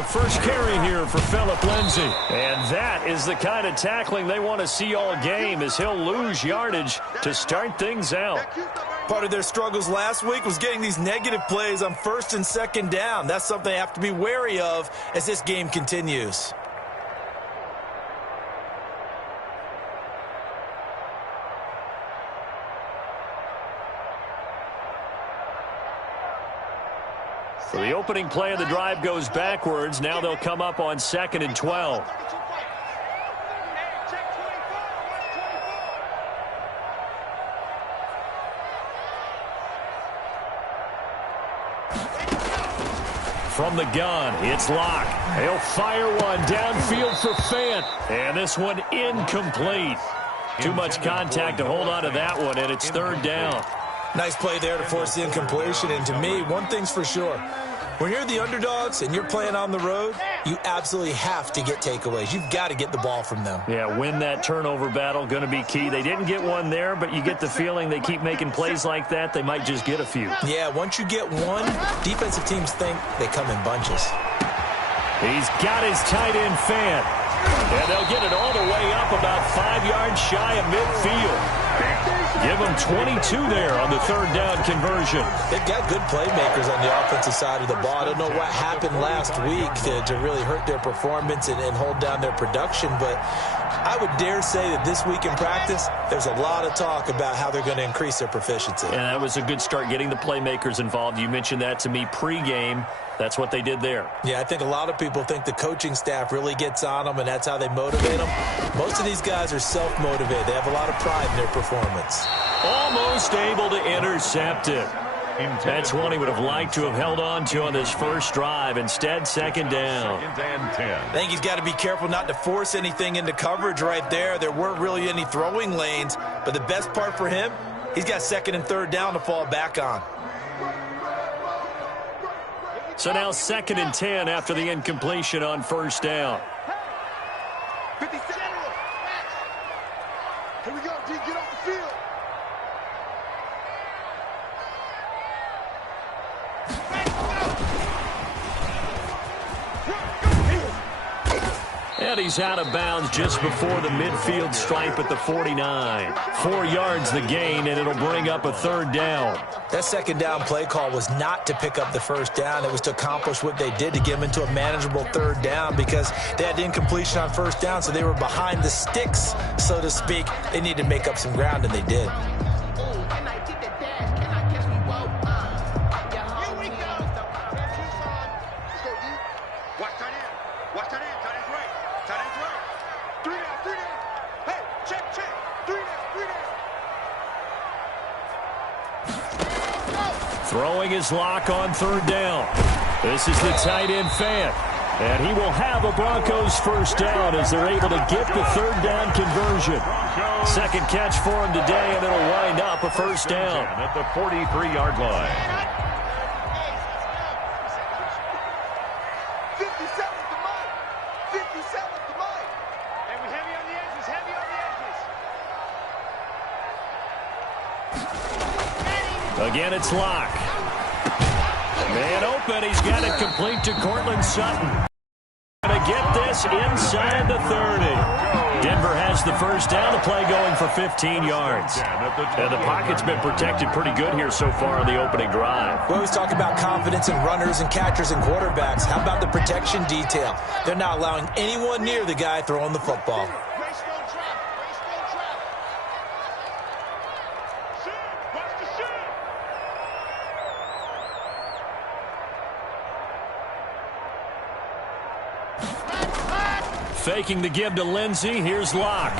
the first carry here for Phillip Lindsay. And that is the kind of tackling they want to see all game, as he'll lose yardage to start things out. Part of their struggles last week was getting these negative plays on first and second down. That's something they have to be wary of as this game continues. So the opening play of the drive goes backwards. Now they'll come up on 2nd and 12. From the gun, it's Locke. He'll fire one downfield for Fant. And this one incomplete. Too much contact to hold on to that one, and it's 3rd down. Nice play there to force the incompletion. And to me, one thing's for sure. When you're the underdogs and you're playing on the road, you absolutely have to get takeaways. You've got to get the ball from them. Yeah, win that turnover battle, going to be key. They didn't get one there, but you get the feeling they keep making plays like that, they might just get a few. Yeah, once you get one, defensive teams think they come in bunches. He's got his tight end Fant. And they'll get it all the way up about 5 yards shy of midfield. Give them 22 there on the 3rd down conversion. They've got good playmakers on the offensive side of the ball. I don't know what happened last week to really hurt their performance and hold down their production, but I would dare say that this week in practice, there's a lot of talk about how they're going to increase their proficiency. And that was a good start, getting the playmakers involved. You mentioned that to me pregame. That's what they did there. Yeah, I think a lot of people think the coaching staff really gets on them, and that's how they motivate them. Most of these guys are self-motivated. They have a lot of pride in their performance. Almost able to intercept it. That's one he would have liked to have held on to on this first drive. Instead, 2nd down. I think he's got to be careful not to force anything into coverage right there. There weren't really any throwing lanes, but the best part for him, he's got 2nd and 3rd down to fall back on. So now 2nd and 10 after the incompletion on 1st down. Here we go, D, get off the field. And he's out of bounds just before the midfield stripe at the 49. 4 yards the gain, and it'll bring up a 3rd down. That 2nd down play call was not to pick up the 1st down. It was to accomplish what they did to get them into a manageable 3rd down, because they had incompletion on 1st down, so they were behind the sticks, so to speak. They needed to make up some ground, and they did. Throwing his lock on 3rd down. This is the tight end Fant. And he will have a Broncos 1st down as they're able to get the 3rd down conversion. 2nd catch for him today, and it'll wind up a 1st down. At the 43-yard line. 57's the mic. 57's the mic. And we're heavy on the edges, heavy on the edges. Again, it's Locke. Man open. He's got it complete to Cortland Sutton. Going to get this inside the 30. Denver has the 1st down. The play going for 15 yards. And the pocket's been protected pretty good here so far on the opening drive. We always talk about confidence in runners and catchers and quarterbacks. How about the protection detail? They're not allowing anyone near the guy throwing the football. Faking the give to Lindsay. Here's Locke.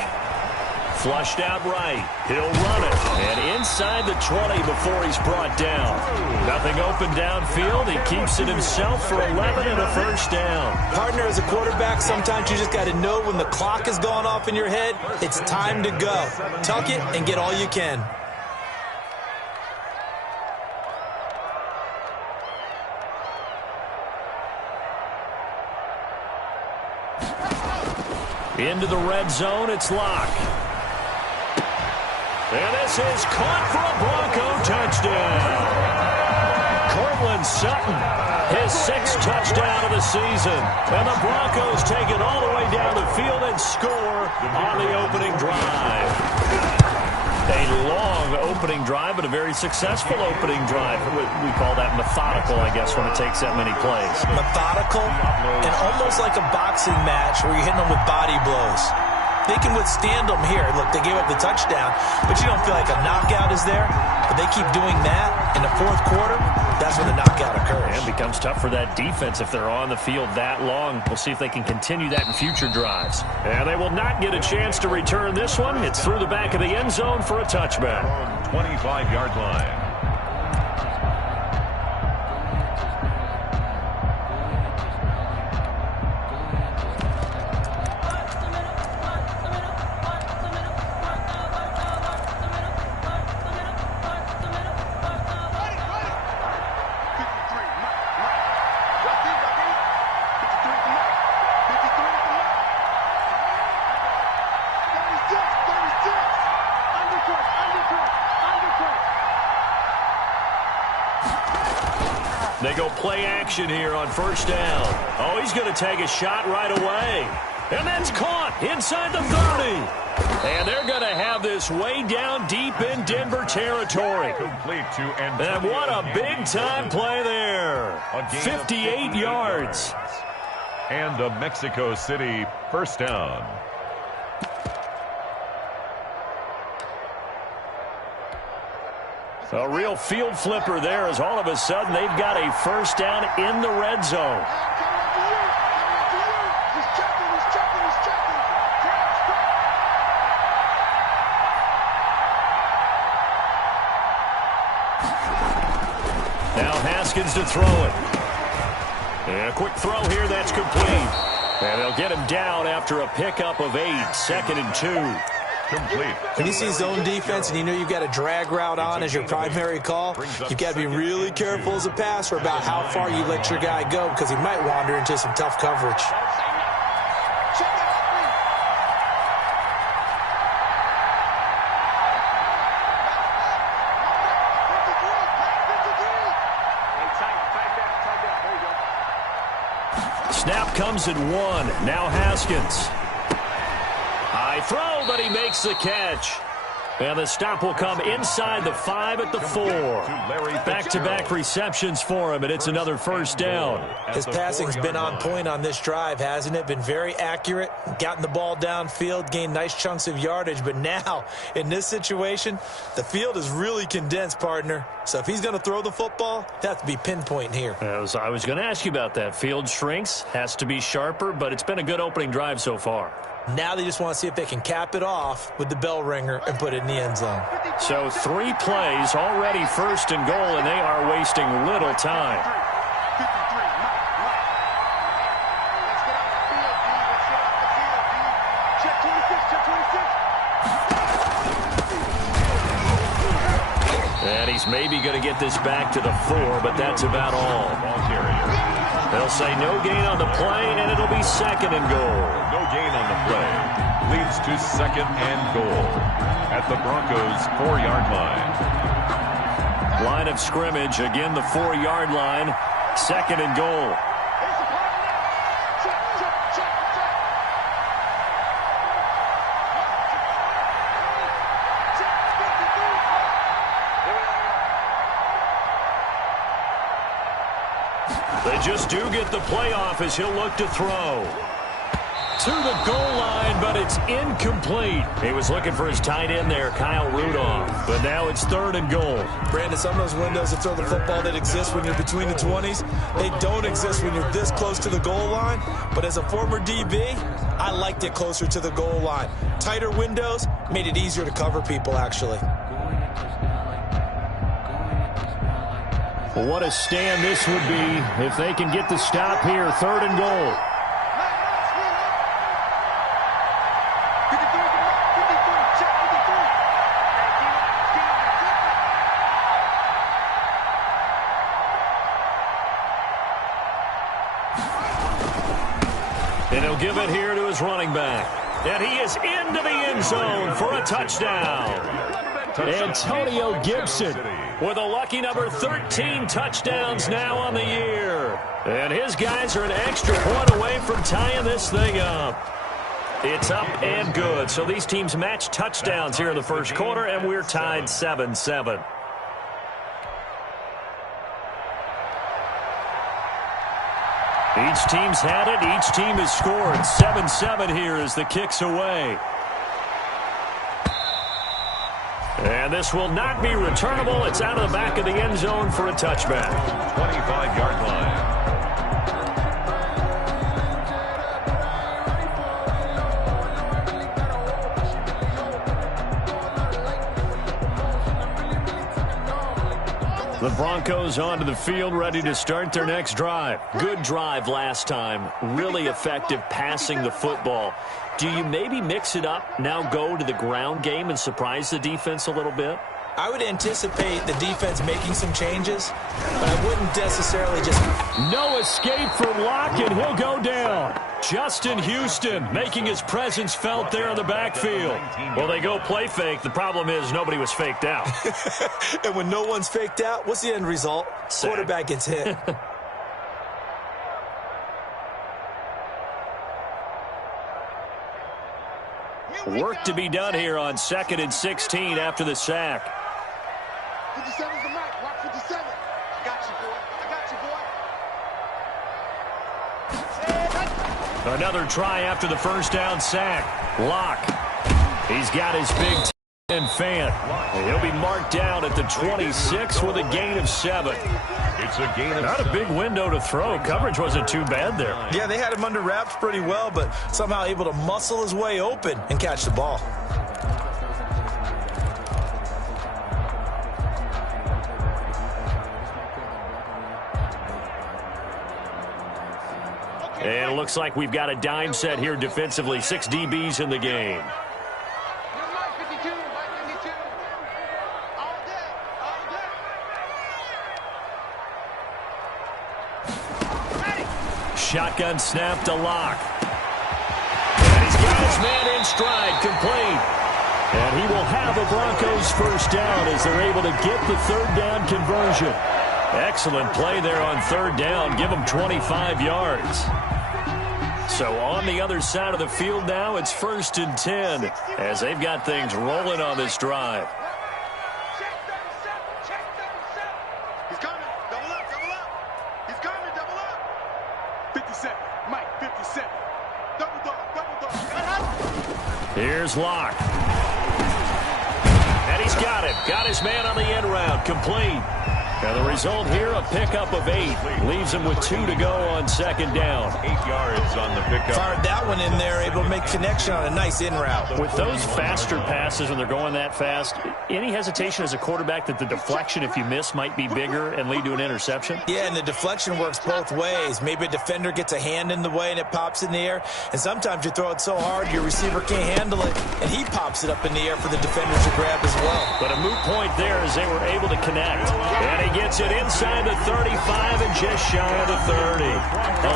Flushed out right. He'll run it. And inside the 20 before he's brought down. Nothing open downfield. He keeps it himself for 11 and a 1st down. Partner, as a quarterback, sometimes you just got to know when the clock has gone off in your head, it's time to go. Tuck it and get all you can. Into the red zone, it's Locke. And this is caught for a Bronco touchdown. Courtland Sutton, his 6th touchdown of the season. And the Broncos take it all the way down the field and score on the opening drive. A long opening drive, but a very successful opening drive. We call that methodical, I guess, when it takes that many plays. Methodical and almost like a boxing match where you're hitting them with body blows. They can withstand them here. Look, they gave up the touchdown, but you don't feel like a knockout is there. But they keep doing that in the 4th quarter. That's when the knockout occurs. And it becomes tough for that defense if they're on the field that long. We'll see if they can continue that in future drives. And they will not get a chance to return this one. It's through the back of the end zone for a touchback. 25-yard line. They go play action here on 1st down. Oh, he's going to take a shot right away. And that's caught inside the 30. And they're going to have this way down deep in Denver territory. Complete to and what a big-time play there. 58 yards. And the Mexico City 1st down. A real field flipper there as all of a sudden they've got a 1st down in the red zone. Now Haskins to throw it. And a quick throw here, that's complete. And they'll get him down after a pickup of 8, 2nd and 2. Complete. When you see zone defense and you know you've got a drag route on as your primary call, you've got to be really careful as a passer about how far you let your guy go because he might wander into some tough coverage. Snap comes at 1. Now Haskins. High throw, but he makes the catch. And the stop will come inside the 5 at the 4. Back-to-back receptions for him, and it's another 1st down. His passing's been on point on this drive, hasn't it? Been very accurate, gotten the ball downfield, gained nice chunks of yardage. But now, in this situation, the field is really condensed, partner. So if he's going to throw the football, it has to be pinpoint here. I was going to ask you about that. Field shrinks, has to be sharper, but it's been a good opening drive so far. Now they just want to see if they can cap it off with the bell ringer and put it in the end zone. So 3 plays, already 1st and goal, and they are wasting little time. And he's maybe going to get this back to the 4, but that's about all. They'll say no gain on the play, and it'll be 2nd and goal. No gain on the play. Leads to 2nd and goal at the Broncos' 4-yard line. Line of scrimmage, again the 4-yard line. 2nd and goal. They just do get the playoff as he'll look to throw. To the goal line, but it's incomplete. He was looking for his tight end there, Kyle Rudolph. But now it's 3rd and goal. Brandon, some of those windows to throw the football that exist when you're between the 20s, they don't exist when you're this close to the goal line. But as a former DB, I liked it closer to the goal line. Tighter windows made it easier to cover people, actually. Well, what a stand this would be if they can get the stop here. 3rd and goal. And he'll give it here to his running back. And he is into the end zone for a touchdown. Antonio Gibson with a lucky number 13 touchdowns now on the year. And his guys are an extra point away from tying this thing up. It's up and good. So these teams match touchdowns here in the first quarter, and we're tied 7-7. Each team's had it. Each team has scored. 7-7 here as the kick's away. And this will not be returnable. It's out of the back of the end zone for a touchback. 25-yard line. The Broncos onto the field, ready to start their next drive. Good drive last time. Really effective passing the football. Do you maybe mix it up, now go to the ground game and surprise the defense a little bit? I would anticipate the defense making some changes, but I wouldn't necessarily just... No escape from Locke, and he'll go down. Justin Houston making his presence felt there in the backfield. Well, they go play fake. The problem is nobody was faked out. And when no one's faked out, what's the end result? Sack. Quarterback gets hit. Work to be done here on 2nd and 16 after the sack. 57's the mic. Watch 57. I got you, boy. I got you, boy. Another try after the first down sack. Locke. He's got his big and Fant. He'll be marked down at the 26 with a gain of 7. It's a gain of Not a big window to throw. Coverage wasn't too bad there. Yeah, they had him under wraps pretty well, but somehow able to muscle his way open and catch the ball. And it looks like we've got a dime set here defensively. 6 DBs in the game. Shotgun snap to Locke. And he's got his man in stride, complete. And he will have a Broncos first down as they're able to get the third down conversion. Excellent play there on third down. Give them 25 yards. So on the other side of the field now, it's 1st and 10 as they've got things rolling on this drive. He's coming. Double up, double up. He's coming, double up. 57. Mike, 57. Double dog, double dog. Here's Locke. And he's got it. Got his man on the end route. Complete. Now the result here, a pickup of 8. Leaves him with 2 to go on 2nd down. 8 yards on the pickup. Fired that one in there, able to make connection on a nice in route. With those faster passes when they're going that fast, any hesitation as a quarterback that the deflection, if you miss, might be bigger and lead to an interception? Yeah, and the deflection works both ways. Maybe a defender gets a hand in the way and it pops in the air. And sometimes you throw it so hard your receiver can't handle it, and he pops it up in the air for the defenders to grab as well. But a moot point there as they were able to connect. And he gets it inside the 35 and just shy of the 30.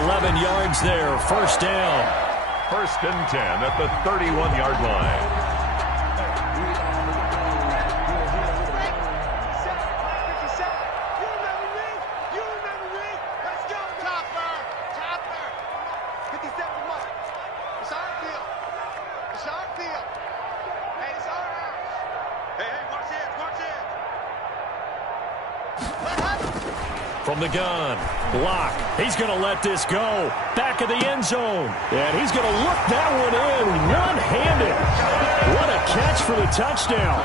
11 yards there, first down. 1st and 10 at the 31-yard line. From the gun, Locke. He's going to let this go. Back of the end zone. And he's going to look that one in one-handed. What a catch for the touchdown.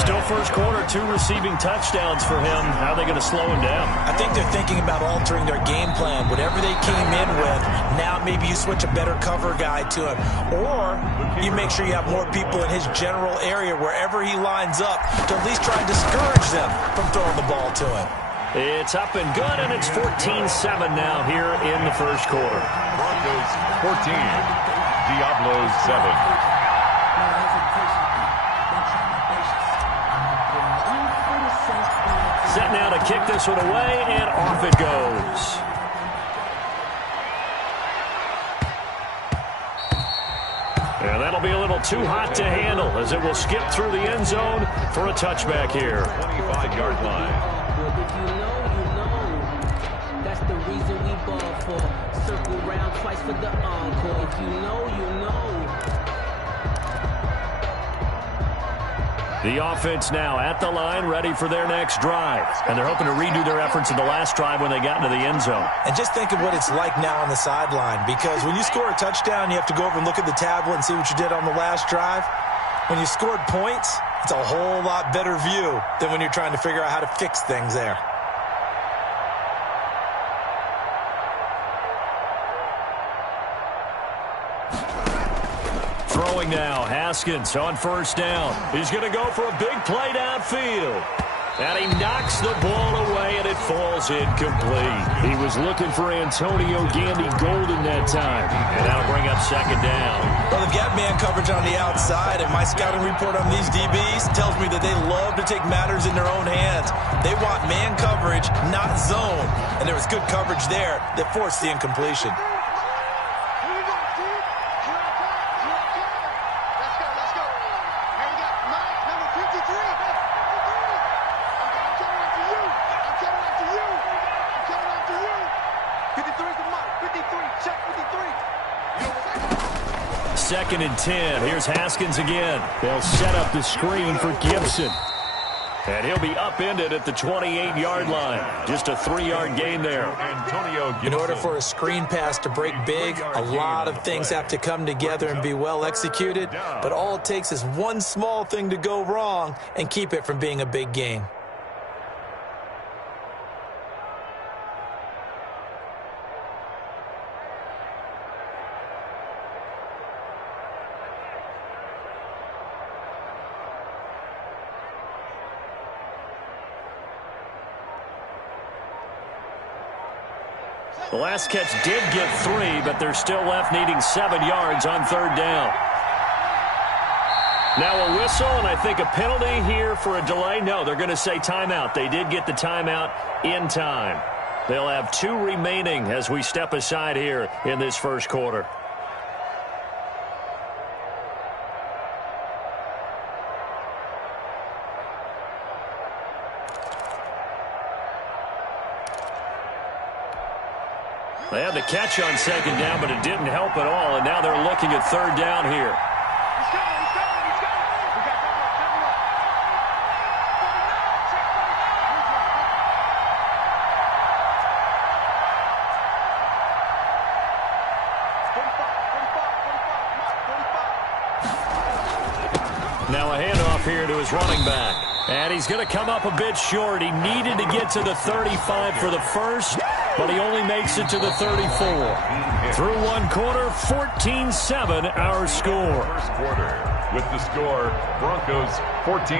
Still first quarter, 2 receiving touchdowns for him. How are they going to slow him down? I think they're thinking about altering their game plan. Whatever they came in with, now maybe you switch a better cover guy to him. Or you make sure you have more people in his general area wherever he lines up to at least try and discourage them from throwing the ball to him. It's up and good, and it's 14-7 now here in the first quarter. Broncos 14, Diablos 7. Set now to kick this one away, and off it goes. And that'll be a little too hot to handle as it will skip through the end zone for a touchback here. 25-yard line. If you know, that's the reason we ball for. Circle round twice for the encore. If you know, you know. The offense now at the line, ready for their next drive. And they're hoping to redo their efforts in the last drive when they got into the end zone. And just think of what it's like now on the sideline, because when you score a touchdown, you have to go over and look at the tablet and see what you did on the last drive. When you scored points, it's a whole lot better view than when you're trying to figure out how to fix things there. Throwing now, Haskins on first down. He's going to go for a big play downfield. And he knocks the ball away, and it falls incomplete. He was looking for Antonio Gandy Golden that time. And that'll bring up second down. Well, they've got man coverage on the outside, and my scouting report on these DBs tells me that they love to take matters in their own hands. They want man coverage, not zone. And there was good coverage there that forced the incompletion. Second and 10. Here's Haskins again. They'll set up the screen for Gibson. And he'll be upended at the 28-yard line. Just a 3-yard gain there. Antonio Gibson. In order for a screen pass to break big, a lot of things have to come together and be well executed. But all it takes is one small thing to go wrong and keep it from being a big gain. The last catch did get 3, but they're still left needing 7 yards on third down. Now a whistle, and I think a penalty here for a delay. No, they're going to say timeout. They did get the timeout in time. They'll have 2 remaining as we step aside here in this first quarter. They had the catch on second down, but it didn't help at all, and now they're looking at third down here. Now a handoff here to his running back. And he's going to come up a bit short. He needed to get to the 35 for the first, but he only makes it to the 34. Through one quarter, 14-7 our score. First quarter with the score, Broncos 14.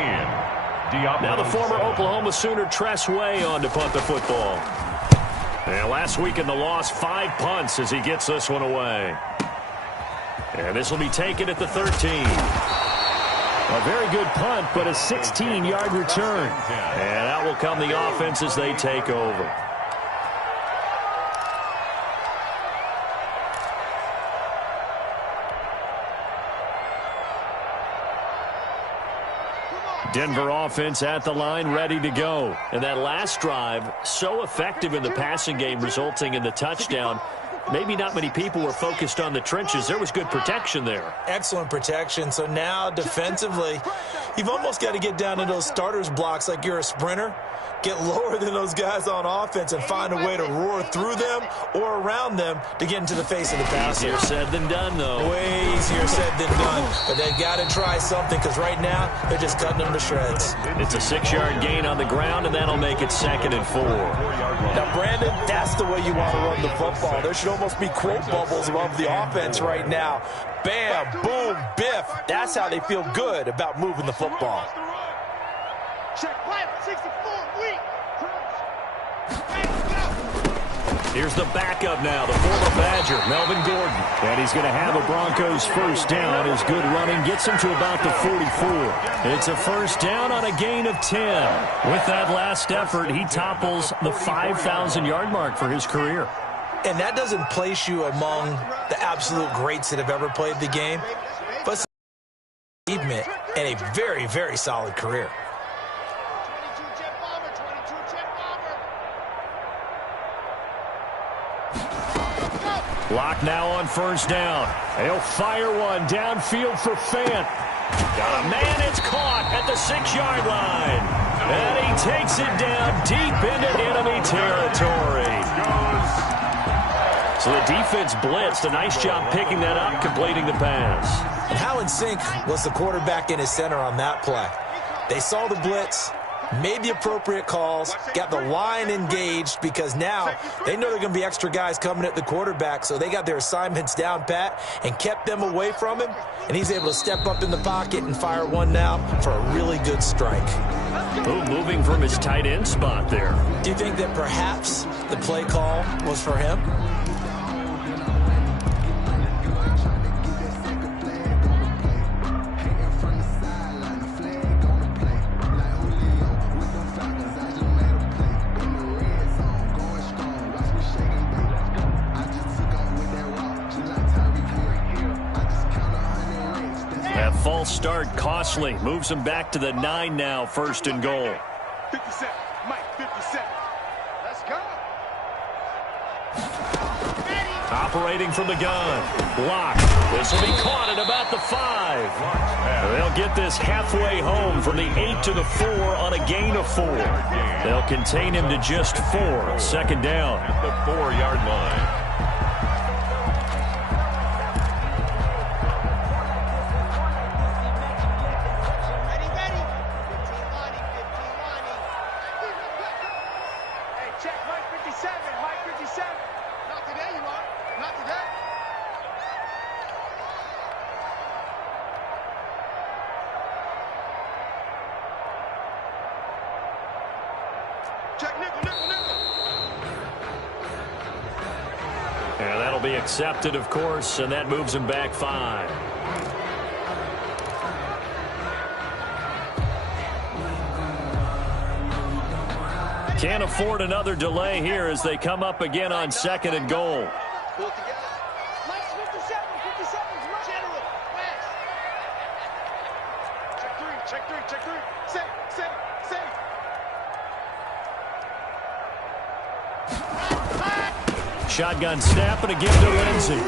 Now the former Oklahoma Sooner Tress Way on to punt the football. And last week in the loss, 5 punts as he gets this one away. And this will be taken at the 13. A very good punt, but a 16-yard return. And out will come the offense as they take over. Denver offense at the line, ready to go. And that last drive, so effective in the passing game, resulting in the touchdown. Maybe not many people were focused on the trenches. There was good protection there. Excellent protection. So now defensively, you've almost got to get down to those starters blocks like you're a sprinter. Get lower than those guys on offense and find a way to roar through them or around them to get into the face of the passer. Easier said than done, though. Way easier said than done. But they've got to try something because right now they're just cutting them to shreds. It's a 6-yard gain on the ground, and that'll make it 2nd and 4. Now, Brandon, that's the way you want to run the football. There should almost be quote bubbles above the offense right now. Bam, boom, biff. That's how they feel good about moving the football. Check pilot 64 weak. Here's the backup now, the former Badger, Melvin Gordon. And he's going to have a Broncos first down. His good running gets him to about the 44. It's a first down on a gain of 10. With that last effort, he topples the 5,000-yard mark for his career. And that doesn't place you among the absolute greats that have ever played the game. achievement and a very, very solid career. 22 jet bomber, 22 jet bomber. Lock now on first down. He'll fire one downfield for Fant. Got a man, it's caught at the 6-yard line. And he takes it down deep into enemy territory. So the defense blitzed. A nice job picking that up, completing the pass. And how in sync was the quarterback and his center on that play? They saw the blitz, made the appropriate calls, got the line engaged because now they know there are going to be extra guys coming at the quarterback, so they got their assignments down pat and kept them away from him, and he's able to step up in the pocket and fire one now for a really good strike. Ooh, moving from his tight end spot there. Do you think that perhaps the play call was for him? That false start costly. Moves him back to the 9 now, first and goal. 57, Mike, 57. Let's go. Operating from the gun. Block. This will be caught at about the 5. They'll get this halfway home from the 8 to the 4 on a gain of 4. They'll contain him to just 4. Second down. At the 4-yard line. And that'll be accepted, of course, and that moves him back 5. Can't afford another delay here as they come up again on second and goal. Mike's 57's general. West. Check three. Safe. Shotgun snap and a give to Lindsey.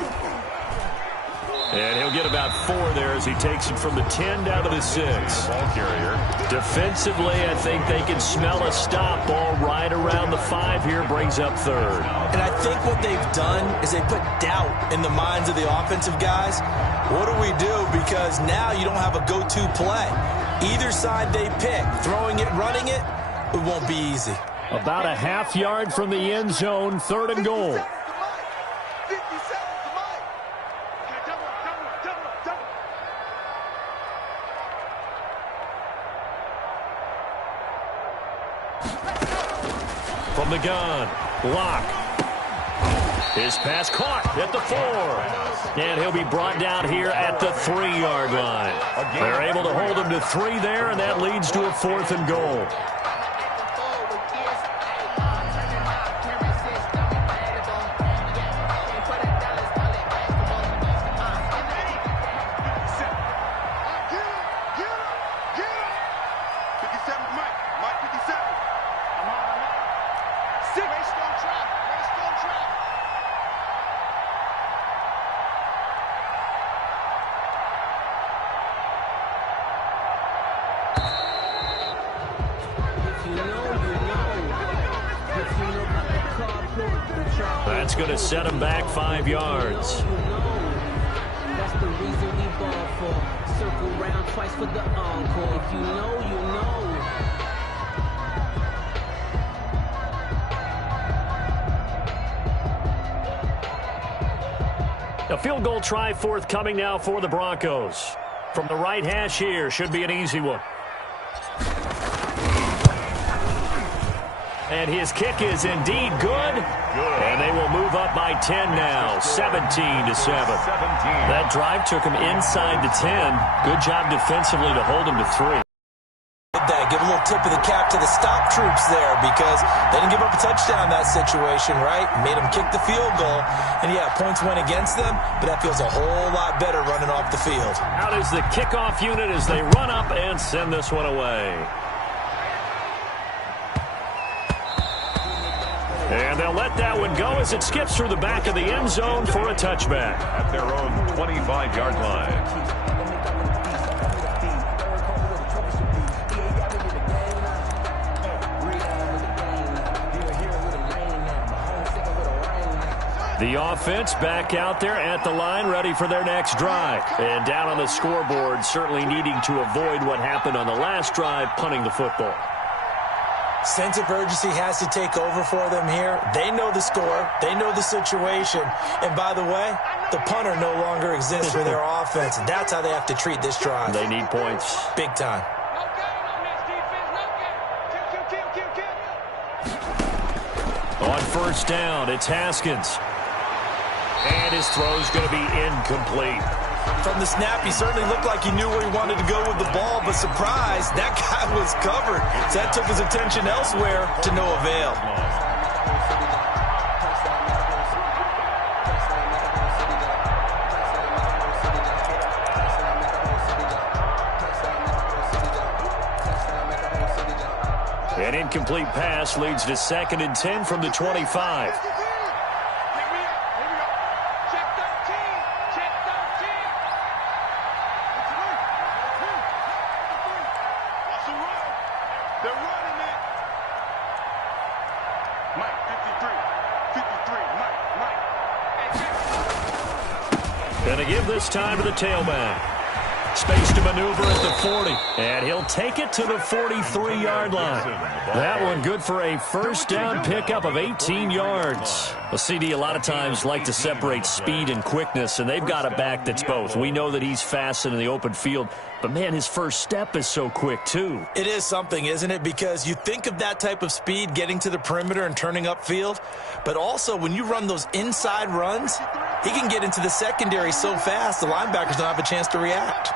And he'll get about 4 there as he takes it from the 10 down to the 6. Ball carrier. Defensively, I think they can smell a stop. Ball right around the 5 here, brings up third. And I think what they've done is they put doubt in the minds of the offensive guys. What do we do? Because now you don't have a go-to play. Either side they pick, throwing it, running it, it won't be easy. About a half yard from the end zone, third and goal. 57 to Mike. Double. From the gun, Lock. His pass caught at the 4. And he'll be brought down here at the 3-yard line. They're able to hold him to 3 there, and that leads to a 4th and goal. That's going to set him back 5 yards. That's the reason we ball for. Circle round twice for the encore. If you know, you know. A field goal try forthcoming now for the Broncos. From the right hash here, should be an easy one. And his kick is indeed good. And they will move up by 10 now, 17-7. That drive took him inside the 10. Good job defensively to hold him to 3. That give a little tip of the cap to the stop troops there because they didn't give up a touchdown in that situation, right? Made them kick the field goal. And, yeah, points went against them, but that feels a whole lot better running off the field. Out is the kickoff unit as they run up and send this one away. And they'll let that one go as it skips through the back of the end zone for a touchback. At their own 25-yard line. The offense back out there at the line, ready for their next drive. And down on the scoreboard, certainly needing to avoid what happened on the last drive, punting the football. Sense of urgency has to take over for them here. They know the score. They know the situation. And by the way, the punter no longer exists for their offense. That's how they have to treat this drive. They need points. Big time. On first down, it's Haskins. And his throw's going to be incomplete. From the snap, he certainly looked like he knew where he wanted to go with the ball, but surprise, that guy was covered. So that took his attention elsewhere to no avail. An incomplete pass leads to 2nd and 10 from the 25. Gonna give this time to the tailback. Space to maneuver at the 40. And he'll take it to the 43-yard line. That one good for a first down pickup of 18 yards. Well, CD a lot of times like to separate speed and quickness, and they've got a back that's both. We know that he's fast in the open field, but, man, his first step is so quick, too. It is something, isn't it? Because you think of that type of speed getting to the perimeter and turning upfield, but also when you run those inside runs, he can get into the secondary so fast the linebackers don't have a chance to react.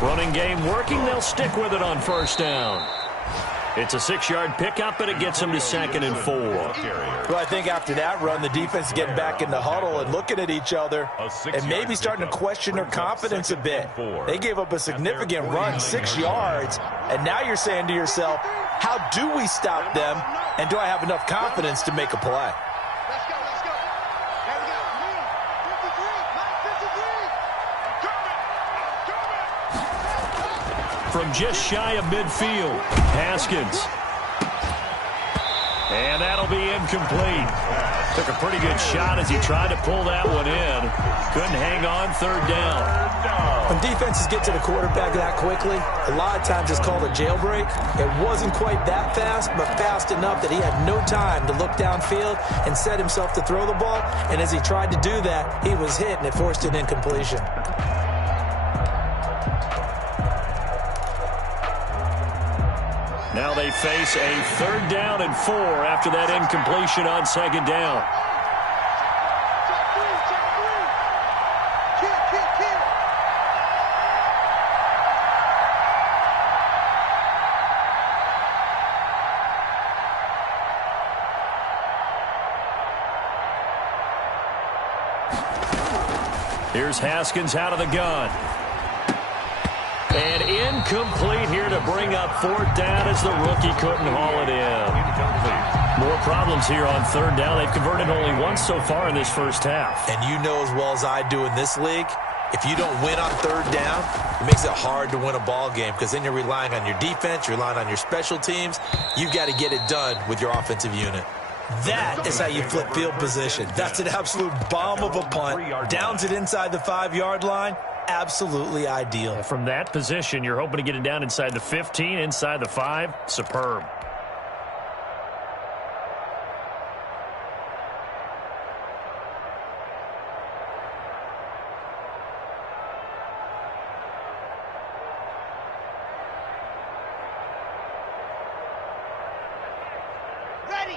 Running game working. They'll stick with it on first down. It's a 6-yard pickup, but it gets them to 2nd and 4. Well, I think after that run, the defense is getting back in the huddle and looking at each other and maybe starting to question their confidence a bit. They gave up a significant run, 6 yards, and now you're saying to yourself, how do we stop them, and do I have enough confidence to make a play? From just shy of midfield, Haskins. And that'll be incomplete. Took a pretty good shot as he tried to pull that one in. Couldn't hang on, 3rd down. When defenses get to the quarterback that quickly, a lot of times it's called a jailbreak. It wasn't quite that fast, but fast enough that he had no time to look downfield and set himself to throw the ball. And as he tried to do that, he was hit, and it forced an incompletion. Now they face a 3rd down and 4 after that incompletion on 2nd down. Here's Haskins out of the gun. And incomplete here to bring up 4th down as the rookie couldn't haul it in. More problems here on 3rd down. They've converted only once so far in this first half. And you know as well as I do in this league, if you don't win on 3rd down, it makes it hard to win a ball game because then you're relying on your defense, you're relying on your special teams. You've got to get it done with your offensive unit. That is how you flip field position. That's an absolute bomb of a punt. Downs it inside the 5-yard line. Absolutely ideal. From that position, you're hoping to get it down inside the 15, inside the 5. Superb.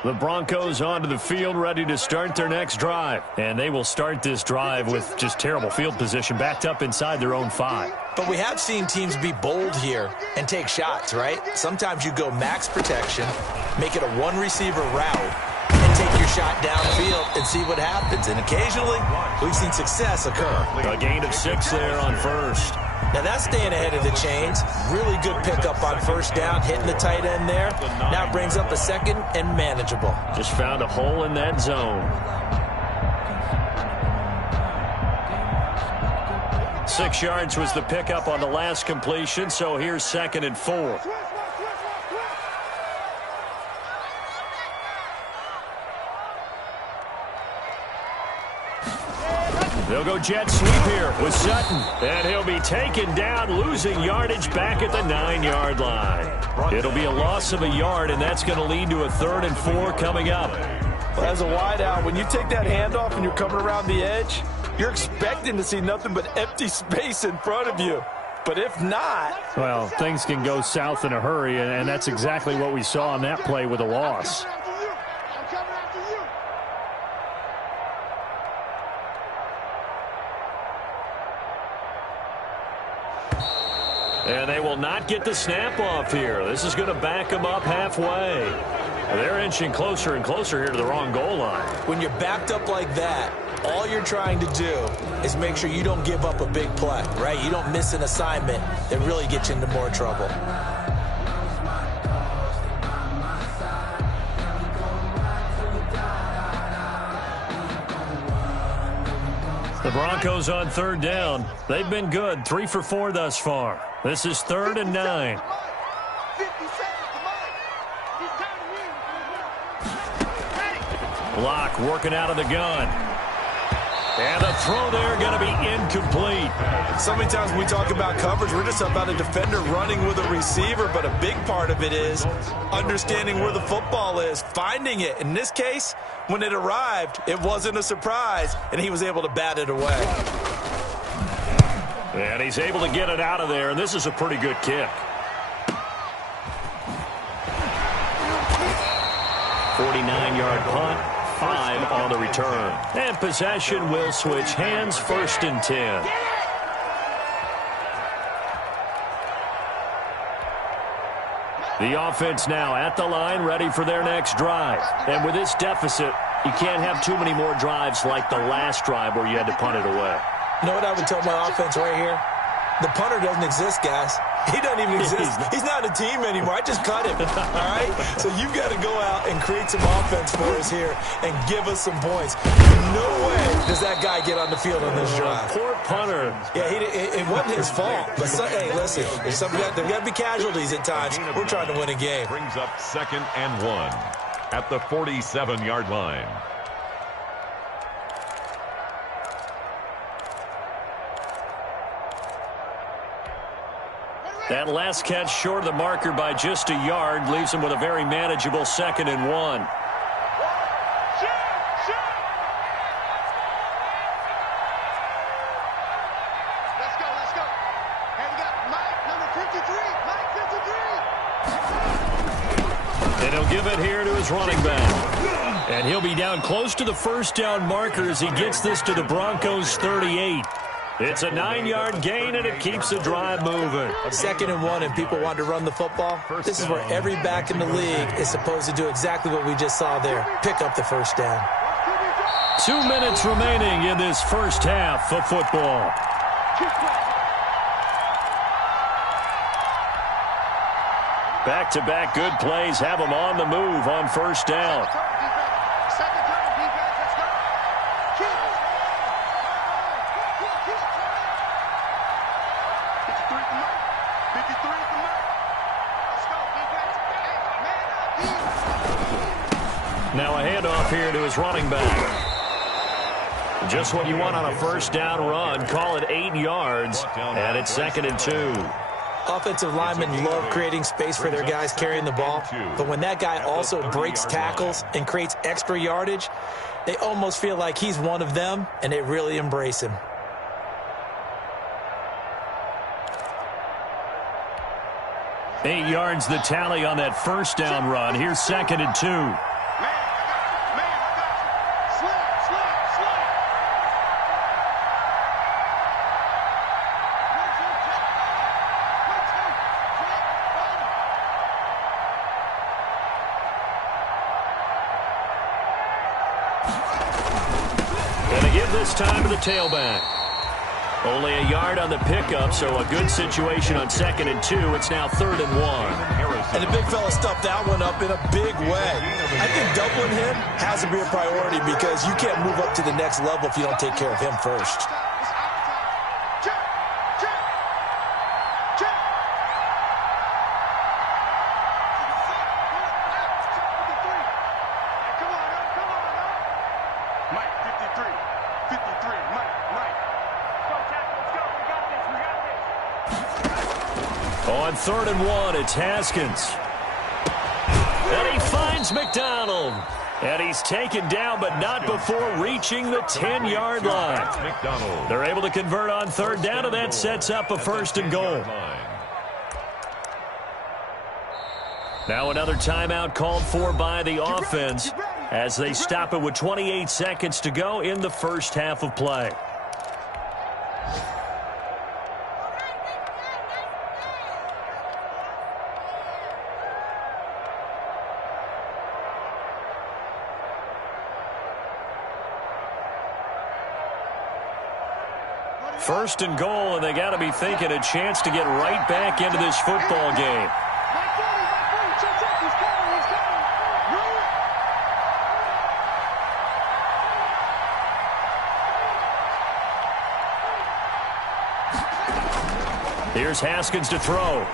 The Broncos onto the field, ready to start their next drive. And they will start this drive with just terrible field position, backed up inside their own 5. But we have seen teams be bold here and take shots, right? Sometimes you go max protection, make it a one-receiver route, and take your shot downfield and see what happens. And occasionally, we've seen success occur. A gain of 6 there on first. Now that's staying ahead of the chains. Really good pickup on first down, hitting the tight end there. Now it brings up a second and manageable. Just found a hole in that zone. 6 yards was the pickup on the last completion, so here's 2nd and 4. They'll go jet sweep here with Sutton. And he'll be taken down, losing yardage back at the 9-yard line. It'll be a loss of a yard, and that's going to lead to a 3rd and 4 coming up. Well, as a wideout, when you take that handoff and you're coming around the edge, you're expecting to see nothing but empty space in front of you. But if not... Well, things can go south in a hurry, and that's exactly what we saw on that play with a loss. And they will not get the snap off here. This is going to back them up halfway. They're inching closer and closer here to the wrong goal line. When you're backed up like that, all you're trying to do is make sure you don't give up a big play, right? You don't miss an assignment that really gets you into more trouble. The Broncos on 3rd down. They've been good, 3 for 4 thus far. This is 3rd and 9. Block working out of the gun. And the throw there going to be incomplete. So many times when we talk about coverage, we're just about a defender running with a receiver, but a big part of it is understanding where the football is, finding it. In this case, when it arrived, it wasn't a surprise, and he was able to bat it away. And he's able to get it out of there, and this is a pretty good kick. 49-yard punt, 5 on the return. And possession will switch hands, 1st and 10. The offense now at the line, ready for their next drive. And with this deficit, you can't have too many more drives like the last drive where you had to punt it away. You know what I would tell my offense right here? The punter doesn't exist, guys. He doesn't even exist. He's not a team anymore. I just cut him, all right? So you've got to go out and create some offense for us here and give us some points. No way does that guy get on the field on this drive. Poor punter. Yeah, it wasn't his fault. But, hey, listen, there's there got to be casualties at times. We're trying to win a game. Brings up 2nd and 1 at the 47-yard line. That last catch short of the marker by just a yard leaves him with a very manageable 2nd and 1. Let's go. And we got Mike, number 53. Mike 53. And he'll give it here to his running back. And he'll be down close to the 1st down marker as he gets this to the Broncos 38. It's a 9-yard gain, and it keeps the drive moving. 2nd and 1, and people want to run the football. This is where every back in the league is supposed to do exactly what we just saw there. Pick up the 1st down. 2 minutes remaining in this first half of football. Back-to-back good plays have them on the move on 1st down. Now a handoff here to his running back. Just what you want on a 1st down run. Call it 8 yards, and it's 2nd and 2. Offensive linemen love creating space for their guys carrying the ball, but when that guy also breaks tackles and creates extra yardage, they almost feel like he's one of them, and they really embrace him. Eight yards the tally on that 1st down run. Here's 2nd and 2. Man give this time to the tailback. Only a yard on the pickup, so a good situation on 2nd and 2. It's now 3rd and 1. And the big fella stuffed that one up in a big way. I think doubling him has to be a priority because you can't move up to the next level if you don't take care of him first. On 3rd and 1, it's Haskins. And he finds McDonald. And he's taken down, but not before reaching the 10-yard line. They're able to convert on 3rd down, and that sets up a 1st and goal. Now another timeout called for by the offense as they stop it with 28 seconds to go in the first half of play. First and goal, and they got to be thinking a chance to get right back into this football game. Here's Haskins to throw.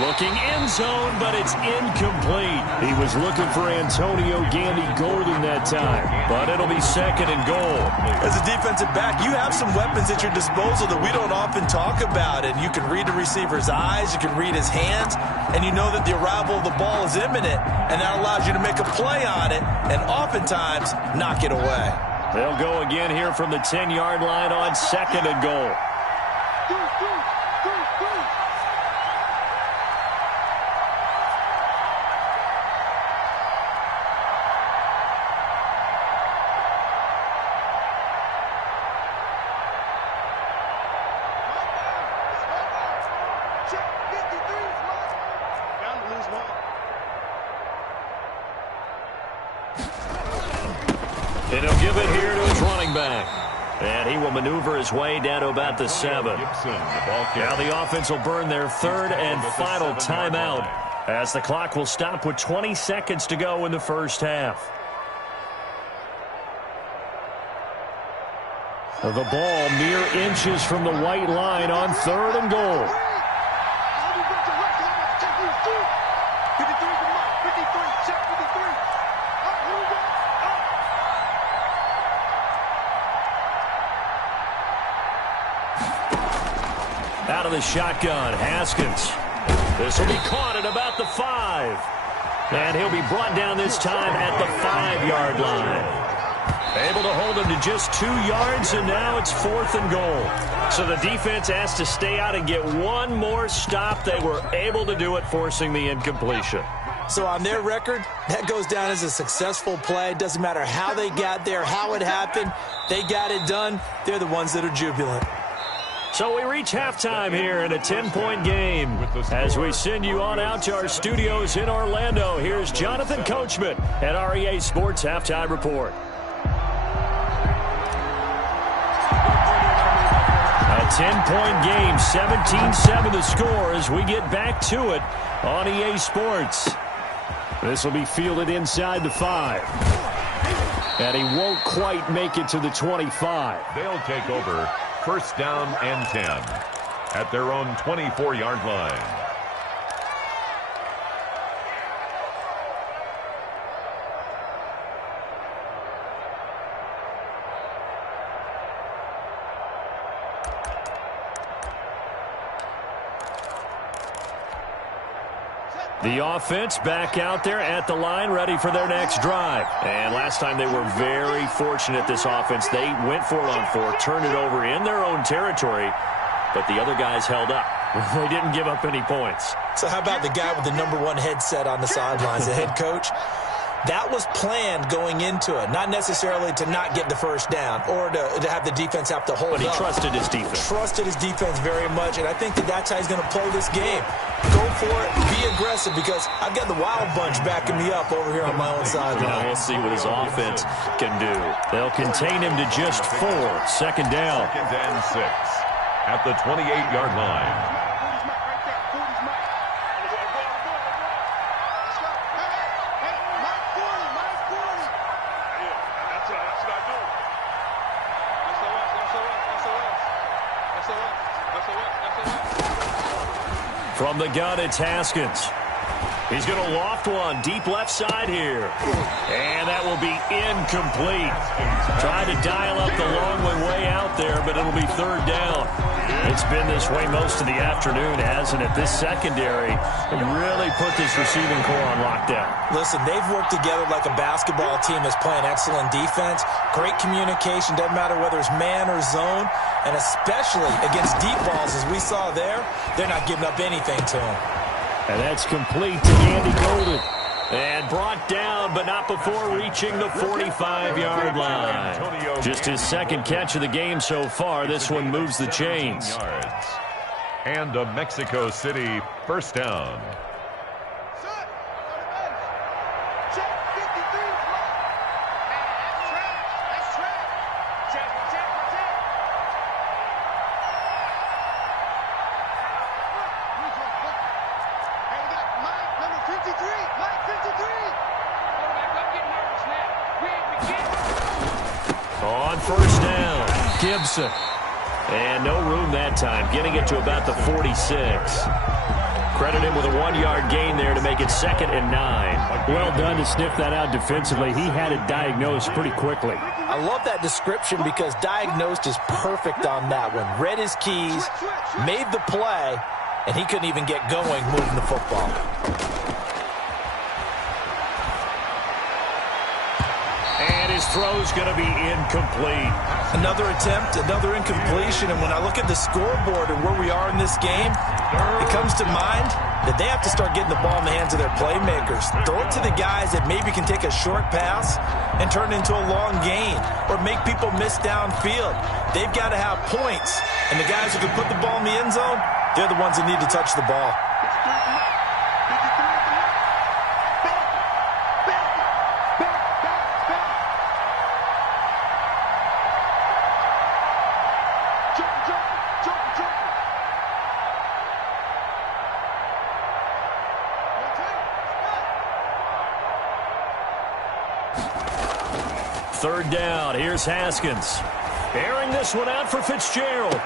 Looking end zone, but it's incomplete. He was looking for Antonio Gandy Golden that time, but it'll be 2nd and goal. As a defensive back, you have some weapons at your disposal that we don't often talk about, and you can read the receiver's eyes, you can read his hands, and you know that the arrival of the ball is imminent, and that allows you to make a play on it and oftentimes knock it away. They'll go again here from the 10-yard line on 2nd and goal. And he'll give it here to his running back. And he will maneuver his way down to about the 7. Now the offense will burn their 3rd and final timeout as the clock will stop with 20 seconds to go in the first half. The ball mere inches from the white line on 3rd and goal. Out of the shotgun, Haskins. This will be caught at about the 5. And he'll be brought down this time at the 5-yard line. Able to hold him to just 2 yards, and now it's 4th and goal. So the defense has to stay out and get one more stop. They were able to do it, forcing the incompletion. So on their record, that goes down as a successful play. Doesn't matter how they got there, how it happened. They got it done. They're the ones that are jubilant. So we reach halftime here in a 10-point game. As we send you on out to our studios in Orlando, here's Jonathan Coachman at REA Sports Halftime Report. A 10-point game, 17-7 the score as we get back to it on EA Sports. This will be fielded inside the 5. And he won't quite make it to the 25. They'll take over. 1st down and 10 at their own 24-yard line. The offense back out there at the line, ready for their next drive. And last time they were very fortunate, this offense. They went for it on 4, turned it over in their own territory, but the other guys held up. They didn't give up any points. So how about the guy with the #1 headset on the sidelines, the head coach? That was planned going into it, not necessarily to not get the first down or to have the defense have to hold up. But he trusted his defense. Trusted his defense very much, and I think that's how he's going to play this game. Go for it, be aggressive, because I've got the wild bunch backing me up over here on my own sideline. We'll see what his offense can do. They'll contain him to just 4. Second down. 2nd and 6 at the 28-yard line. From the gun, it's Haskins. He's going to loft one deep left side here. And that will be incomplete. Trying to dial up the long way out there, but it'll be 3rd down. It's been this way most of the afternoon, hasn't it? This secondary really put this receiving core on lockdown. Listen, they've worked together like a basketball team that's playing excellent defense. Great communication, doesn't matter whether it's man or zone. And especially against deep balls, as we saw there, they're not giving up anything to him. And that's complete to Andy Golden. And brought down, but not before reaching the 45-yard line. Just his 2nd catch of the game so far. This one moves the chains. And a Mexico City 1st down. On 1st down, Gibson. And no room that time, getting it to about the 46. Credit him with a 1-yard gain there to make it 2nd and 9. Well done to sniff that out defensively. He had it diagnosed pretty quickly. I love that description because diagnosed is perfect on that one. Read his keys, made the play, and he couldn't even get going moving the football. His throw's going to be incomplete. Another attempt, another incompletion, and when I look at the scoreboard and where we are in this game, it comes to mind that they have to start getting the ball in the hands of their playmakers. Throw it to the guys that maybe can take a short pass and turn it into a long gain or make people miss downfield. They've got to have points, and the guys who can put the ball in the end zone, they're the ones that need to touch the ball. Third down, here's Haskins. Airing this one out for Fitzgerald.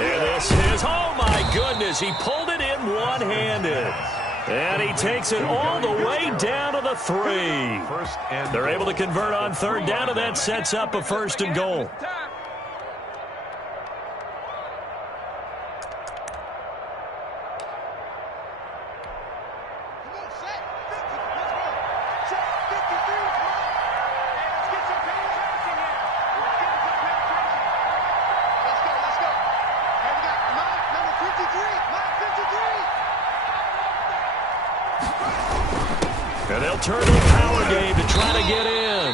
And this is, oh my goodness, he pulled it in one-handed. And he takes it all the way down to the 3. They're able to convert on 3rd down, and that sets up a 1st and goal. And they'll turn to the power game to try to get in.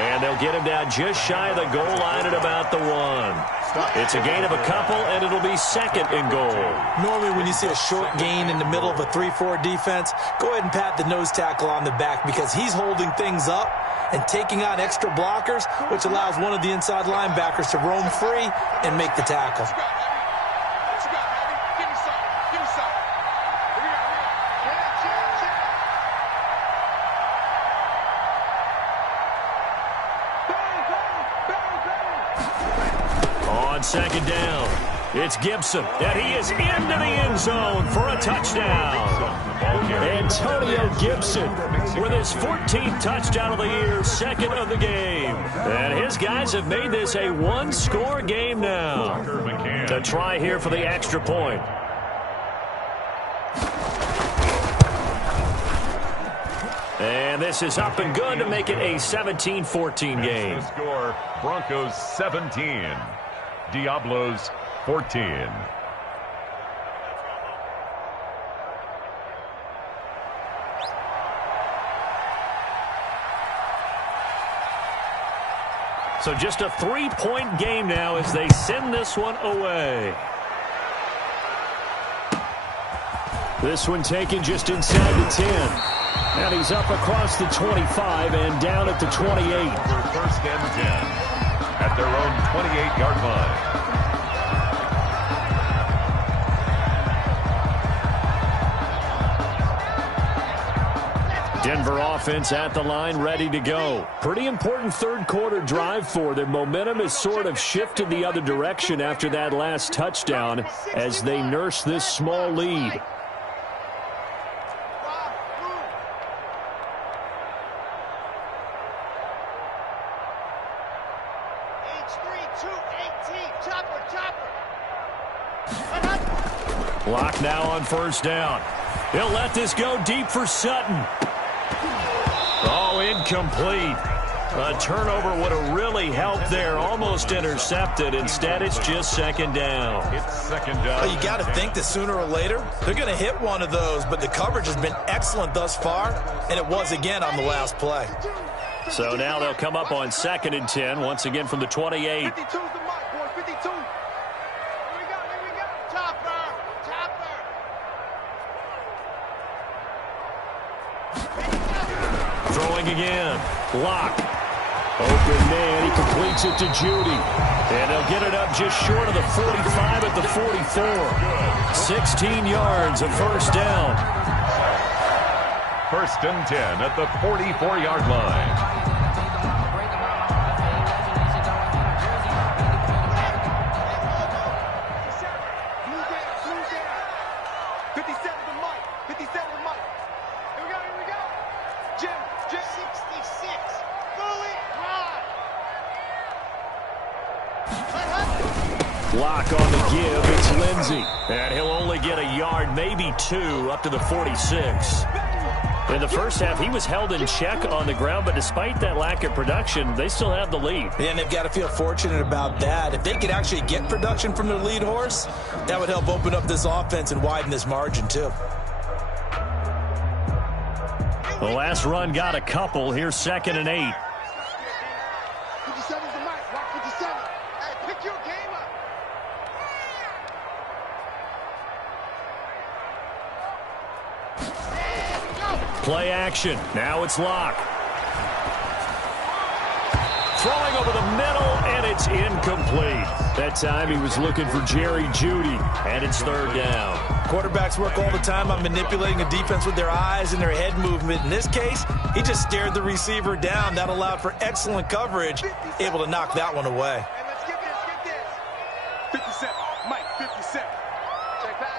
And they'll get him down just shy of the goal line at about the 1. It's a gain of a couple, and it'll be 2nd and goal. Normally when you see a short gain in the middle of a 3-4 defense, go ahead and pat the nose tackle on the back because he's holding things up and taking on extra blockers, which allows one of the inside linebackers to roam free and make the tackle. On 2nd down, it's Gibson, and he is into the end zone for a touchdown. Antonio Gibson with his 14th touchdown of the year, 2nd of the game. And his guys have made this a 1-score game now. To try here for the extra point. And this is up and good to make it a 17-14 game. Score, Broncos 17, Diablos 14. So just a 3-point game now as they send this one away. This one taken just inside the 10. And he's up across the 25 and down at the 28. For first and 10 at their own 28-yard line. Denver offense at the line, ready to go. Pretty important third-quarter drive for them. Momentum has sort of shifted the other direction after that last touchdown as they nurse this small lead. Lock now on first down. He'll let this go deep for Sutton. Oh, incomplete. A turnover would have really helped there. Almost intercepted. Instead, it's just second down. It's second down. Well, you got to think that sooner or later, they're going to hit one of those, but the coverage has been excellent thus far, and it was again on the last play. So now they'll come up on 2nd and 10, once again from the 28. 52's the mark, boys. 52. Here we go. Chopper. Throwing again. Lock. Open man. He completes it to Judy. And they'll get it up just short of the 45 at the 44. 16 yards, a first down. First and 10 at the 44-yard line. Lock on the give. It's Lindsey. And he'll only get a yard, maybe 2, up to the 46. In the first half, he was held in check on the ground, but despite that lack of production, they still have the lead. And they've got to feel fortunate about that. If they could actually get production from their lead horse, that would help open up this offense and widen this margin, too. The last run got a couple. Here's 2nd and 8. 57's the mark. Mark 57. Hey, pick your game up. Play action. Now it's Lock. Throwing over the middle, and it's incomplete. That time he was looking for Jerry Judy, and it's 3rd down. Quarterbacks work all the time on manipulating a defense with their eyes and their head movement. In this case, he just stared the receiver down. That allowed for excellent coverage, able to knock that one away. Hey, let's get this. 57. Mike, 57. Check pass.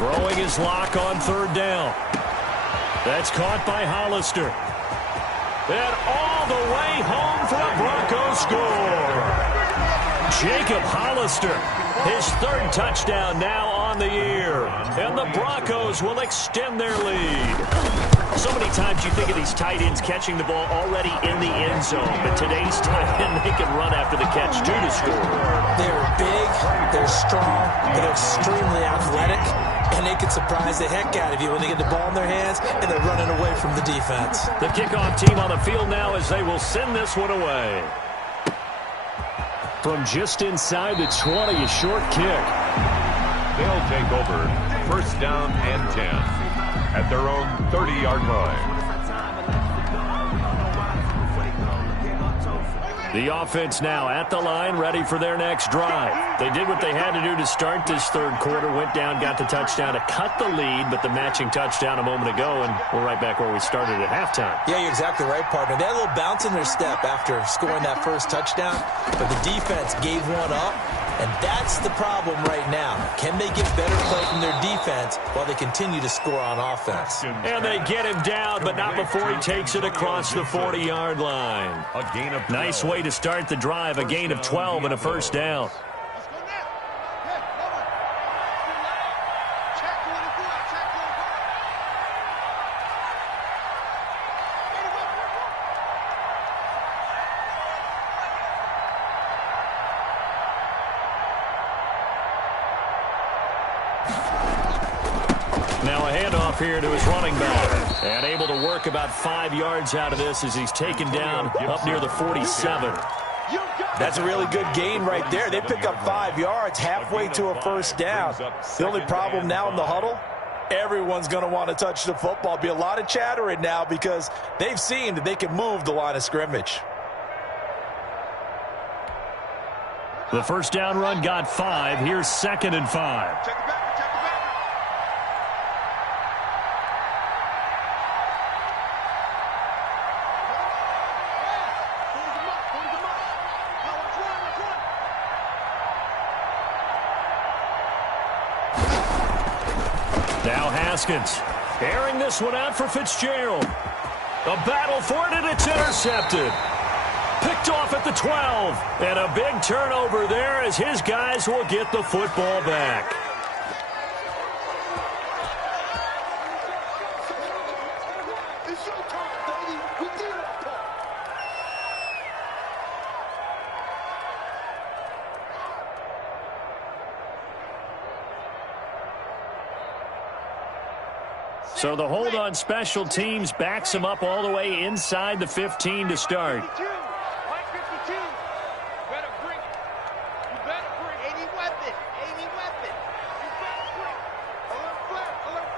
Throwing his Lock on 3rd down. That's caught by Hollister. And all the way home for a Broncos score. Jacob Hollister, his 3rd touchdown now on the year. And the Broncos will extend their lead. So many times you think of these tight ends catching the ball already in the end zone. But today's tight end, they can run after the catch, too, to score. They're big, they're strong, they're extremely athletic, and they can surprise the heck out of you when they get the ball in their hands and they're running away from the defense. The kickoff team on the field now as they will send this one away. From just inside the 20, a short kick. They'll take over first down and 10 at their own 30-yard line. The offense now at the line, ready for their next drive. They did what they had to do to start this 3rd quarter, went down, got the touchdown to cut the lead, but the matching touchdown a moment ago, and we're right back where we started at halftime. Yeah, you're exactly right, partner. They had a little bounce in their step after scoring that first touchdown, but the defense gave one up, and that's the problem right now. Can they get better play from their defense while they continue to score on offense? And they get him down, but not before he takes it across the 40-yard line. A gain of 12. Nice way to start the drive, a gain of 12 and a first down. Let's go now. Yeah, over. Check to the floor. Check to the floor. Now a handoff here to his running back. And able to work about 5 yards out of this as he's taken down up near the 47. That's a really good gain right there. They pick up 5 yards halfway to a first down. The only problem now in the huddle, everyone's going to want to touch the football. Be a lot of chattering now because they've seen that they can move the line of scrimmage. The first down run got 5. Here's 2nd and 5. Check the back, check the back. Now Haskins airing this one out for Fitzgerald. A battle for it, and it's intercepted. Picked off at the 12. And a big turnover there as his guys will get the football back. It's your time, baby. We did it. So the hold on special teams backs him up all the way inside the 15 to start. 52. Mike 52. You better bring it. You better bring any weapon. Any weapon. You better bring it. Alert flare. Alert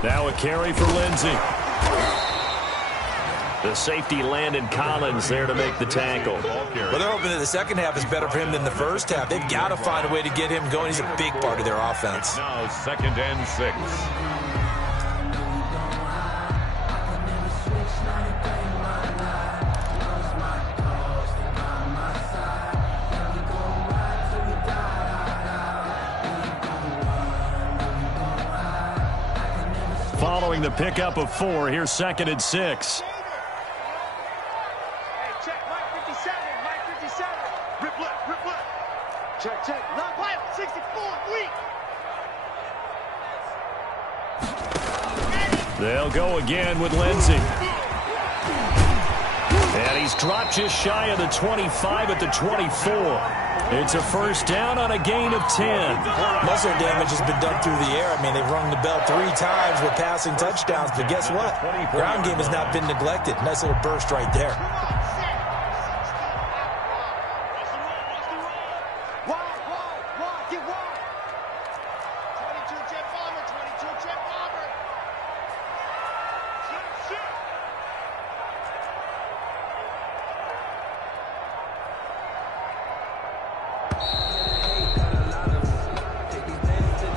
flare. Now a carry for Lindsey. The safety Landon Collins there to make the tackle. Well, they're hoping that the second half is better for him than the first half. They've got to find a way to get him going. He's a big part of their offense. Now 2nd and 6. Following the pickup of 4, here's 2nd and 6. Check, check. Non-violent, 64, weak. They'll go again with Lindsey. And he's dropped just shy of the 25 at the 24. It's a first down on a gain of 10. Muscle damage has been done through the air. I mean, they've rung the bell 3 times with passing touchdowns, but guess what? Ground game has not been neglected. Nice little burst right there.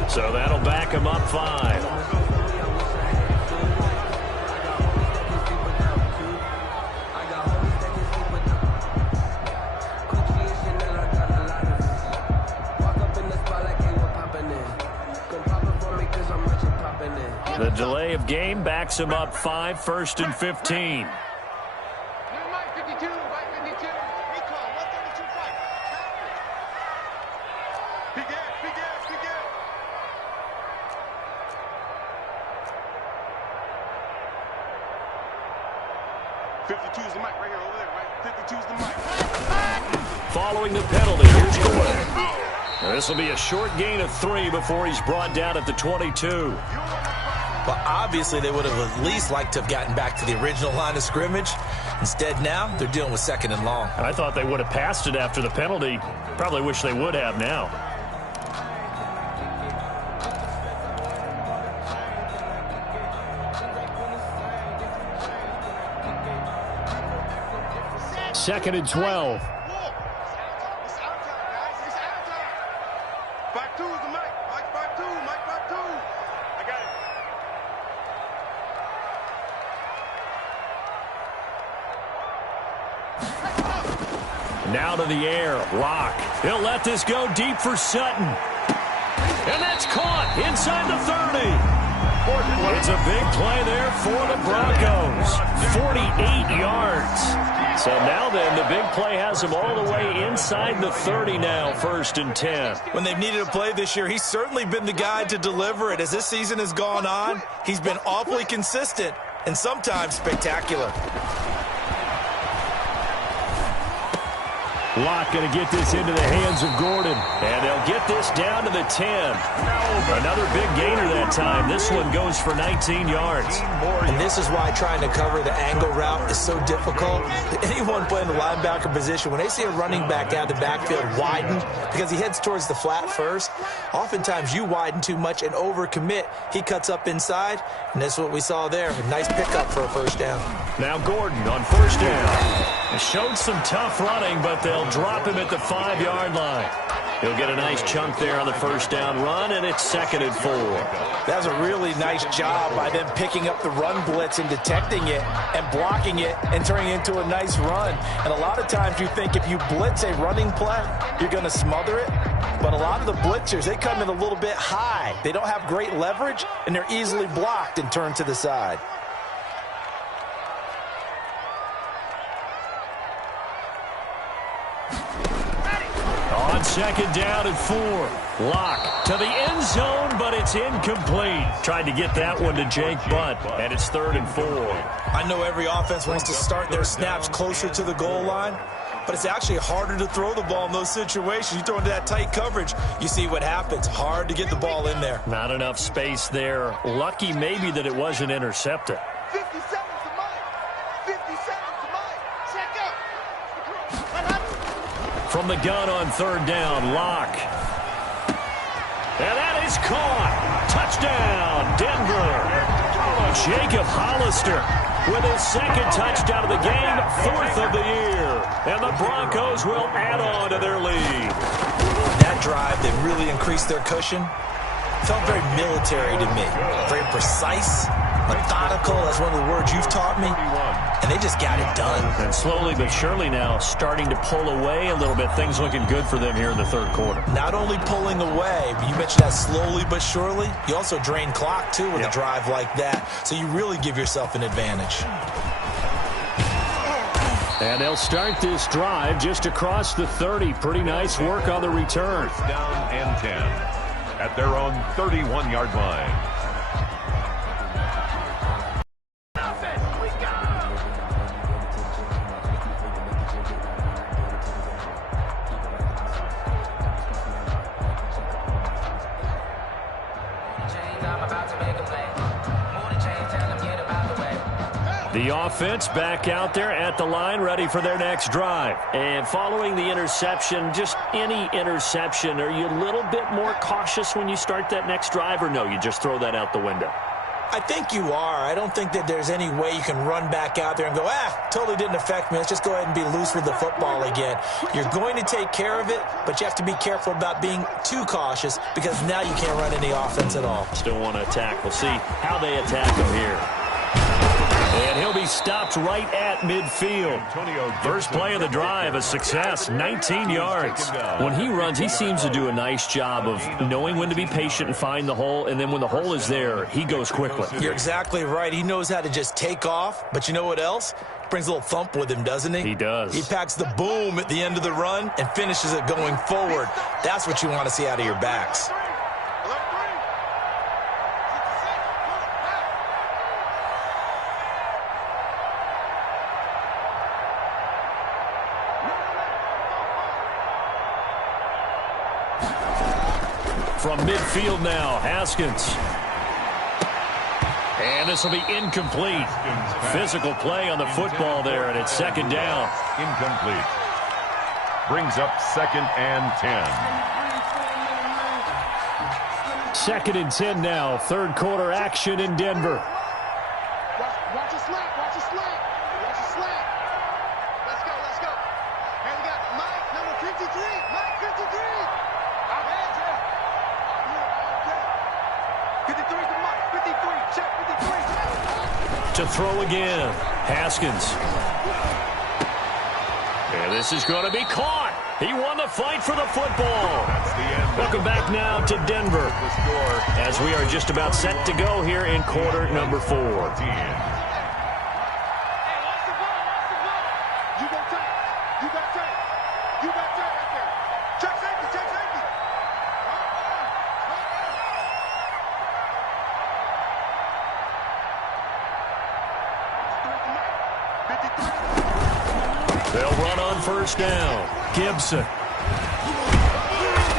So that'll back him up 5. The delay of game backs him up 5, 1st and 15. Mike 52, Mike 52. Recall, 132 fight. Big ass, big ass, big ass. .52's the mic right here, over there, right? 52's the mic. Following the penalty, here's Gordon. This will be a short gain of 3 before he's brought down at the 22. But obviously they would have at least liked to have gotten back to the original line of scrimmage. Instead now, they're dealing with 2nd and long. I thought they would have passed it after the penalty. Probably wish they would have now. Second and 12. It's our time, guys. It's our time. 52's the mic. Mike 52, Mike 52. I got it. Now to the air. Lock. He'll let this go deep for Sutton. And that's caught inside the 30. It's a big play there for the Broncos. 48 yards. So now then, the big play has him all the way inside the 30 now, 1st and 10. When they've needed a play this year, he's certainly been the guy to deliver it. As this season has gone on, he's been awfully consistent and sometimes spectacular. Locke going to get this into the hands of Gordon. And they'll get this down to the 10. Another big gainer that time. This one goes for 19 yards. And this is why trying to cover the angle route is so difficult. Anyone playing the linebacker position, when they see a running back out of the backfield widen, because he heads towards the flat first, oftentimes you widen too much and overcommit. He cuts up inside, and that's what we saw there. A nice pickup for a first down. Now Gordon on first down. He showed some tough running, but they'll drop him at the 5-yard line. He'll get a nice chunk there on the first down run, and it's 2nd and 4. That was a really nice job by them picking up the run blitz and detecting it and blocking it and turning it into a nice run. And a lot of times you think if you blitz a running play, you're going to smother it. But a lot of the blitzers, they come in a little bit high. They don't have great leverage, and they're easily blocked and turned to the side. On 2nd down and 4. Locke to the end zone, but it's incomplete. Tried to get that one to Jake Butt, and it's 3rd and 4. I know every offense wants to start their snaps closer to the goal line, but it's actually harder to throw the ball in those situations. You throw into that tight coverage, you see what happens. Hard to get the ball in there. Not enough space there. Lucky maybe that it wasn't intercepted. 57 to Mike. 57 to Mike. Check out. From the gun on 3rd down, Locke. And that is caught. Touchdown, Denver. Jacob Hollister with his 2nd touchdown of the game, 4th of the year. And the Broncos will add on to their lead. That drive, they really increased their cushion. Felt very military to me. Very precise, methodical. That's one of the words you've taught me. And they just got it done. And slowly but surely now starting to pull away a little bit. Things looking good for them here in the 3rd quarter. Not only pulling away, but you mentioned that slowly but surely. You also drain clock, too, with a drive like that. So you really give yourself an advantage. And they'll start this drive just across the 30. Pretty nice work on the return. Down and 10 at their own 31-yard line. The offense back out there at the line, ready for their next drive. And following the interception, just any interception, are you a little bit more cautious when you start that next drive, or no, you just throw that out the window? I think you are. I don't think that there's any way you can run back out there and go, totally didn't affect me. Let's just go ahead and be loose with the football again. You're going to take care of it, but you have to be careful about being too cautious because now you can't run any offense at all. Still want to attack. We'll see how they attack him here. And he'll be stopped right at midfield. First play of the drive, a success, 19 yards. When he runs, he seems to do a nice job of knowing when to be patient and find the hole, and then when the hole is there, he goes quickly. You're exactly right. He knows how to just take off, but you know what else? Brings a little thump with him, doesn't he? He does. He packs the boom at the end of the run and finishes it going forward. That's what you want to see out of your backs. From midfield now, Haskins. And this will be incomplete. Physical play on the football there, and it's 2nd down. Incomplete. Brings up 2nd and 10. 2nd and 10 now. 3rd quarter action in Denver. Watch a slack. Watch a slack. Watch a slack. Let's go. Let's go. And we got Mike, number 53. Mike, 53. I'm at you. 53 to Mike. 53. Check 53. To throw again. Haskins. And this is going to be caught. He won the fight for the football. Welcome back now to Denver as we are just about set to go here in quarter number 4. first down. Gibson.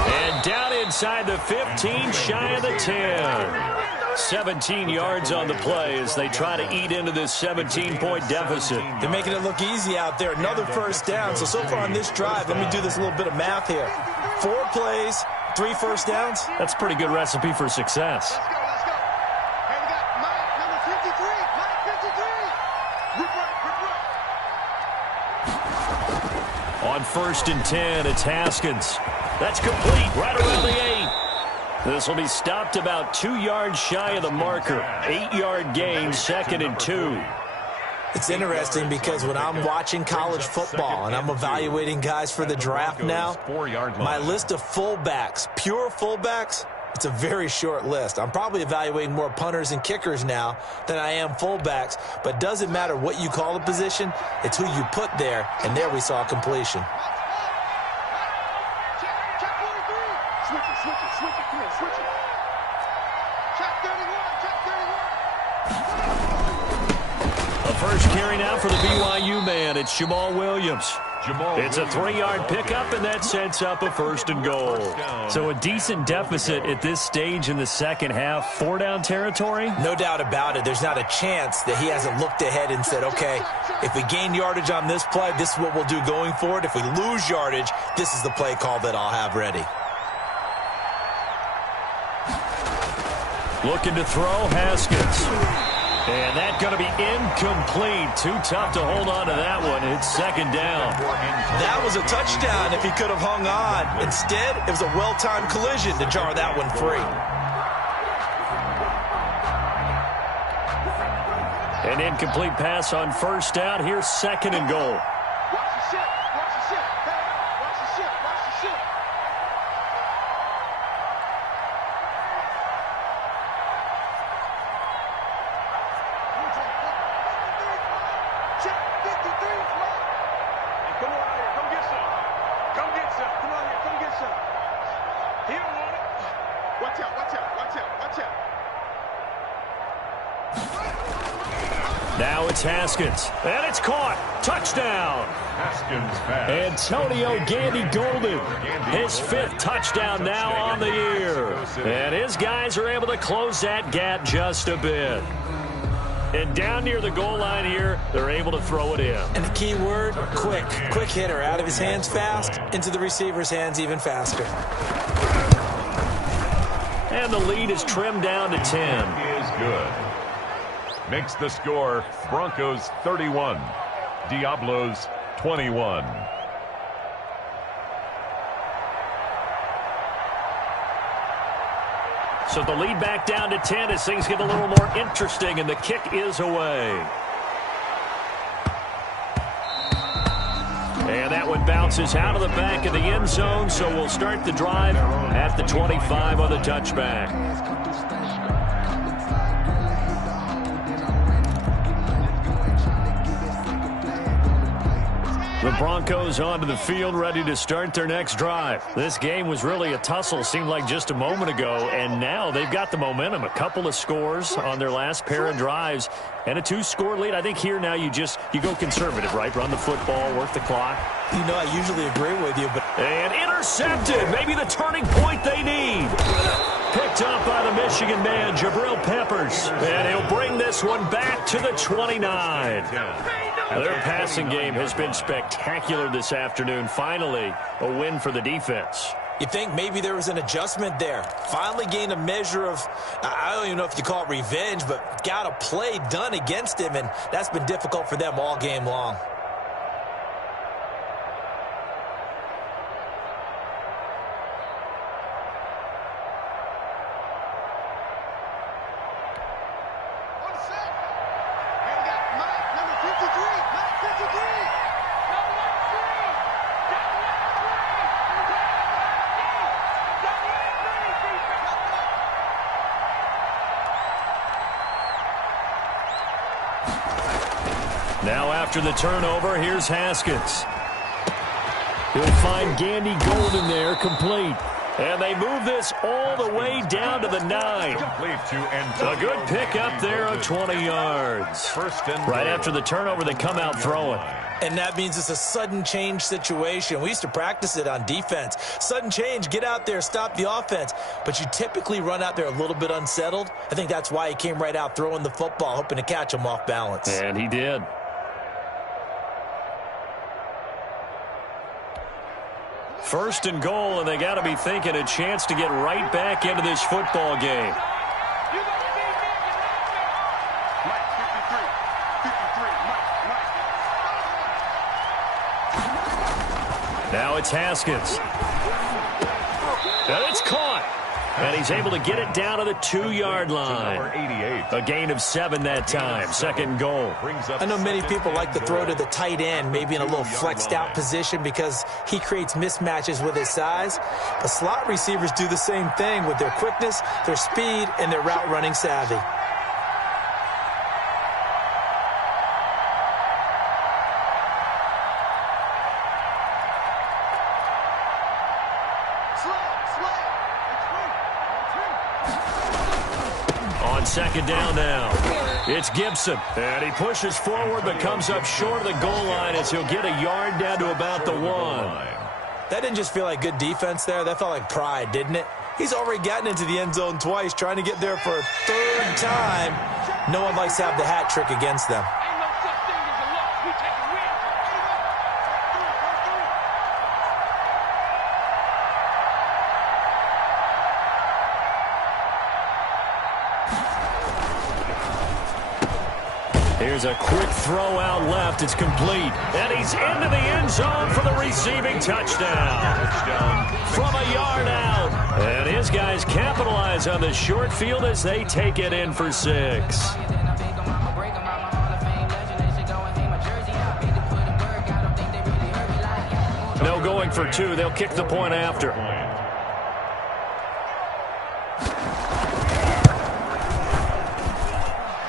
And down inside the 15, shy of the 10. 17 yards on the play as they try to eat into this 17-point deficit. They're making it look easy out there. Another first down. So far on this drive, let me do this little bit of math here. 4 plays, 3 first downs. That's a pretty good recipe for success. Let's go, let's go. Hey, we got Mike, number 53. Mike, 53. On 1st and 10, it's Haskins. That's complete right around the 8. This will be stopped about 2 yards shy of the marker. 8-yard gain, 2nd and 2. It's interesting because when I'm watching college football and I'm evaluating guys for the draft now, my list of fullbacks, pure fullbacks, it's a very short list. I'm probably evaluating more punters and kickers now than I am fullbacks, but it doesn't matter what you call the position, it's who you put there, and there we saw completion. Check 43. Switch it. Come here, switch it. Check 31. A first carry now for the BYU man. It's Jamal Williams. It's a 3-yard pickup, and that sets up a 1st and goal. So a decent deficit at this stage in the second half. 4-down territory? No doubt about it. There's not a chance that he hasn't looked ahead and said, okay, if we gain yardage on this play, this is what we'll do going forward. If we lose yardage, this is the play call that I'll have ready. Looking to throw, Haskins. And that's going to be incomplete. Too tough to hold on to that one. It's 2nd down. That was a touchdown if he could have hung on. Instead, it was a well-timed collision to jar that one free. An incomplete pass on 1st down. Here's 2nd and goal. Watch the ship. Watch the ship. Watch the ship. Watch the ship. Check 53. Come on out here. Come get some. Come get some. Come on here. Come get some. He don't want it. Watch out. Watch out. Watch out. Watch out. Now it's Haskins. And it's caught. Touchdown. Haskins pass. Antonio Gandy Golden. His 5th touchdown now on the year. And his guys are able to close that gap just a bit. And down near the goal line here, they're able to throw it in. And the key word, quick. Quick hitter. Out of his hands fast, into the receiver's hands even faster. And the lead is trimmed down to 10. Is good. Makes the score Broncos 31, Diablos 21. So the lead back down to 10 as things get a little more interesting, and the kick is away. And that one bounces out of the back of the end zone, so we'll start the drive at the 25 on the touchback. The Broncos onto the field, ready to start their next drive. This game was really a tussle, seemed like just a moment ago, and now they've got the momentum. A couple of scores on their last pair of drives, and a 2-score lead. I think here now you go conservative, right? Run the football, work the clock. You know, I usually agree with you, but... And intercepted, maybe the turning point they need. Picked up by the Michigan man, Jabril Peppers, and he'll bring this one back to the 29. Their passing game has been spectacular this afternoon. Finally, a win for the defense. You think maybe there was an adjustment there. Finally gained a measure of, I don't even know if you call it revenge, but got a play done against him, and that's been difficult for them all game long. Now after the turnover, here's Haskins. He'll find Gandy Golden there, complete. And they move this all the way down to the 9. A good pick up there of 20 yards. Right after the turnover, they come out throwing. And that means it's a sudden change situation. We used to practice it on defense. Sudden change, get out there, stop the offense. But you typically run out there a little bit unsettled. I think that's why he came right out throwing the football, hoping to catch him off balance. And he did. First and goal, and they got to be thinking a chance to get right back into this football game. Now it's Haskins. And it's caught. And he's able to get it down to the 2-yard line. A gain of 7 that time. Second and goal. I know many people like to throw to the tight end, maybe in a little flexed out position because he creates mismatches with his size. But slot receivers do the same thing with their quickness, their speed, and their route running savvy. Second down now. It's Gibson. And he pushes forward but comes up short of the goal line as he'll get a yard down to about the 1. That didn't just feel like good defense there. That felt like pride, didn't it? He's already gotten into the end zone twice, trying to get there for a 3rd time. No one likes to have the hat trick against them. Here's a quick throw out left. It's complete. And he's into the end zone for the receiving touchdown. From a yard out. And his guys capitalize on the short field as they take it in for 6. No going for 2. They'll kick the point after.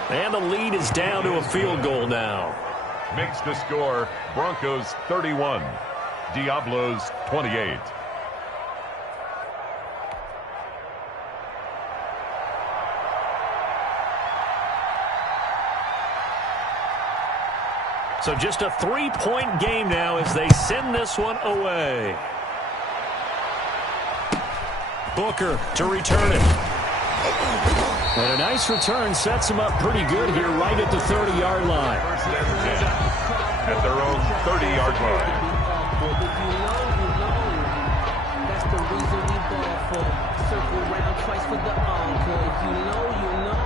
And the lead is down to a field goal now. Makes the score Broncos 31, Diablos 28. So just a 3-point game now as they send this one away. Booker to return it. And a nice return sets them up pretty good here right at the 30-yard line. First and 10 at their own 30-yard line. That's the reason we ball for. Circle round twice for the encore. If you know, you know.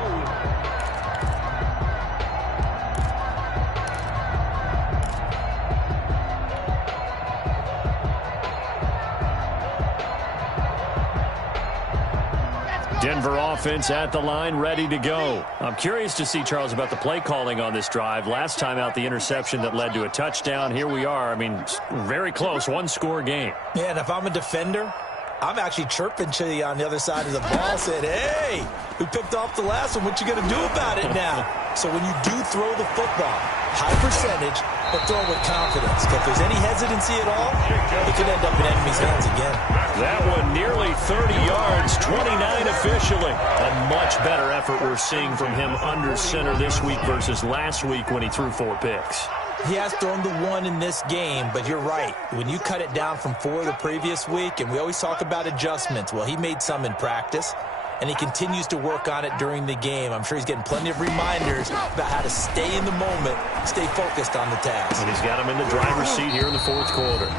Denver offense at the line, ready to go. I'm curious to see, Charles, about the play calling on this drive. Last time out, the interception that led to a touchdown. Here we are. I mean, very close, 1-score game. Yeah, and if I'm a defender, I'm actually chirping to you on the other side of the ball, saying, hey, we picked off the last one. What you going to do about it now? So when you do throw the football, high percentage, but throw it with confidence. If there's any hesitancy at all, it could end up in enemy's hands again. That one nearly 30 yards, 29 officially. A much better effort we're seeing from him under center this week versus last week when he threw 4 picks. He has thrown the 1 in this game, but you're right. When you cut it down from 4 the previous week, and we always talk about adjustments, well, he made some in practice, and he continues to work on it during the game. I'm sure he's getting plenty of reminders about how to stay in the moment, stay focused on the task. And he's got him in the driver's seat here in the 4th quarter.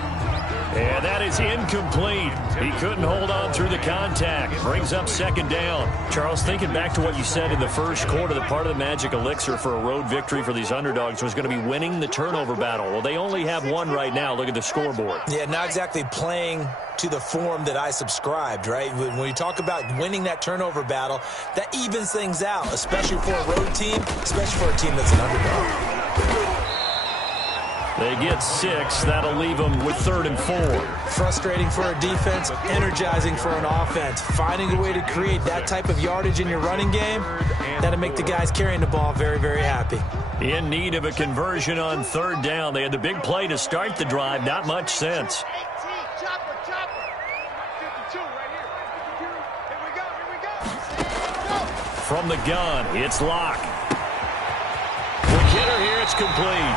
And that is incomplete. He couldn't hold on through the contact. Brings up 2nd down. Charles, thinking back to what you said in the 1st quarter, that part of the magic elixir for a road victory for these underdogs was going to be winning the turnover battle. Well, they only have 1 right now. Look at the scoreboard. Yeah, not exactly playing to the form that I subscribed, right? When you talk about winning that turnover battle, that evens things out, especially for a road team, especially for a team that's an underdog. They get 6. That'll leave them with 3rd and 4. Frustrating for a defense, energizing for an offense. Finding a way to create that type of yardage in your running game, that'll make the guys carrying the ball very, very happy. In need of a conversion on 3rd down. They had the big play to start the drive. Not much sense. From the gun, it's Locke. Quick hitter here. It's It's complete.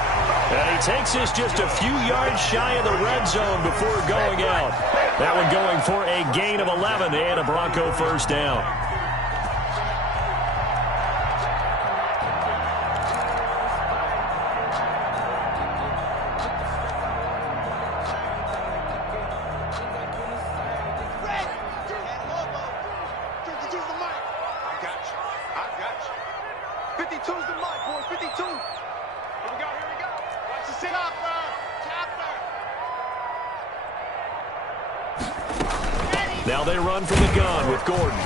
And he takes this just a few yards shy of the red zone before going out. That one going for a gain of 11 and a Bronco first down. Now they run from the gun with Gordon.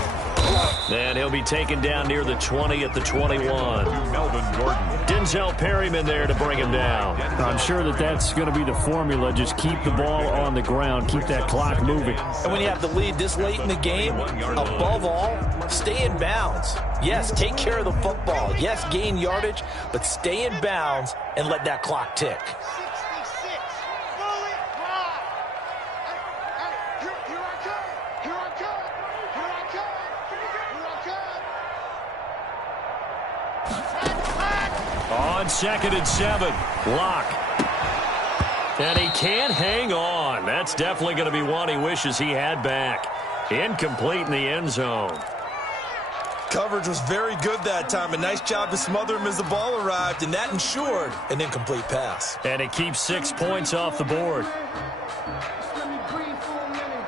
And he'll be taken down near the 20 at the 21. Melvin Gordon. Denzel Perryman there to bring him down. I'm sure that's going to be the formula. Just keep the ball on the ground. Keep that clock moving. And when you have the lead this late in the game, above all, stay in bounds. Yes, take care of the football. Yes, gain yardage, but stay in bounds and let that clock tick. On 2nd and 7, Locke. And he can't hang on. That's definitely going to be one he wishes he had back. Incomplete in the end zone. Coverage was very good that time. A nice job to smother him as the ball arrived, and that ensured an incomplete pass. And it keeps 6 points off the board. Let me breathe for a minute.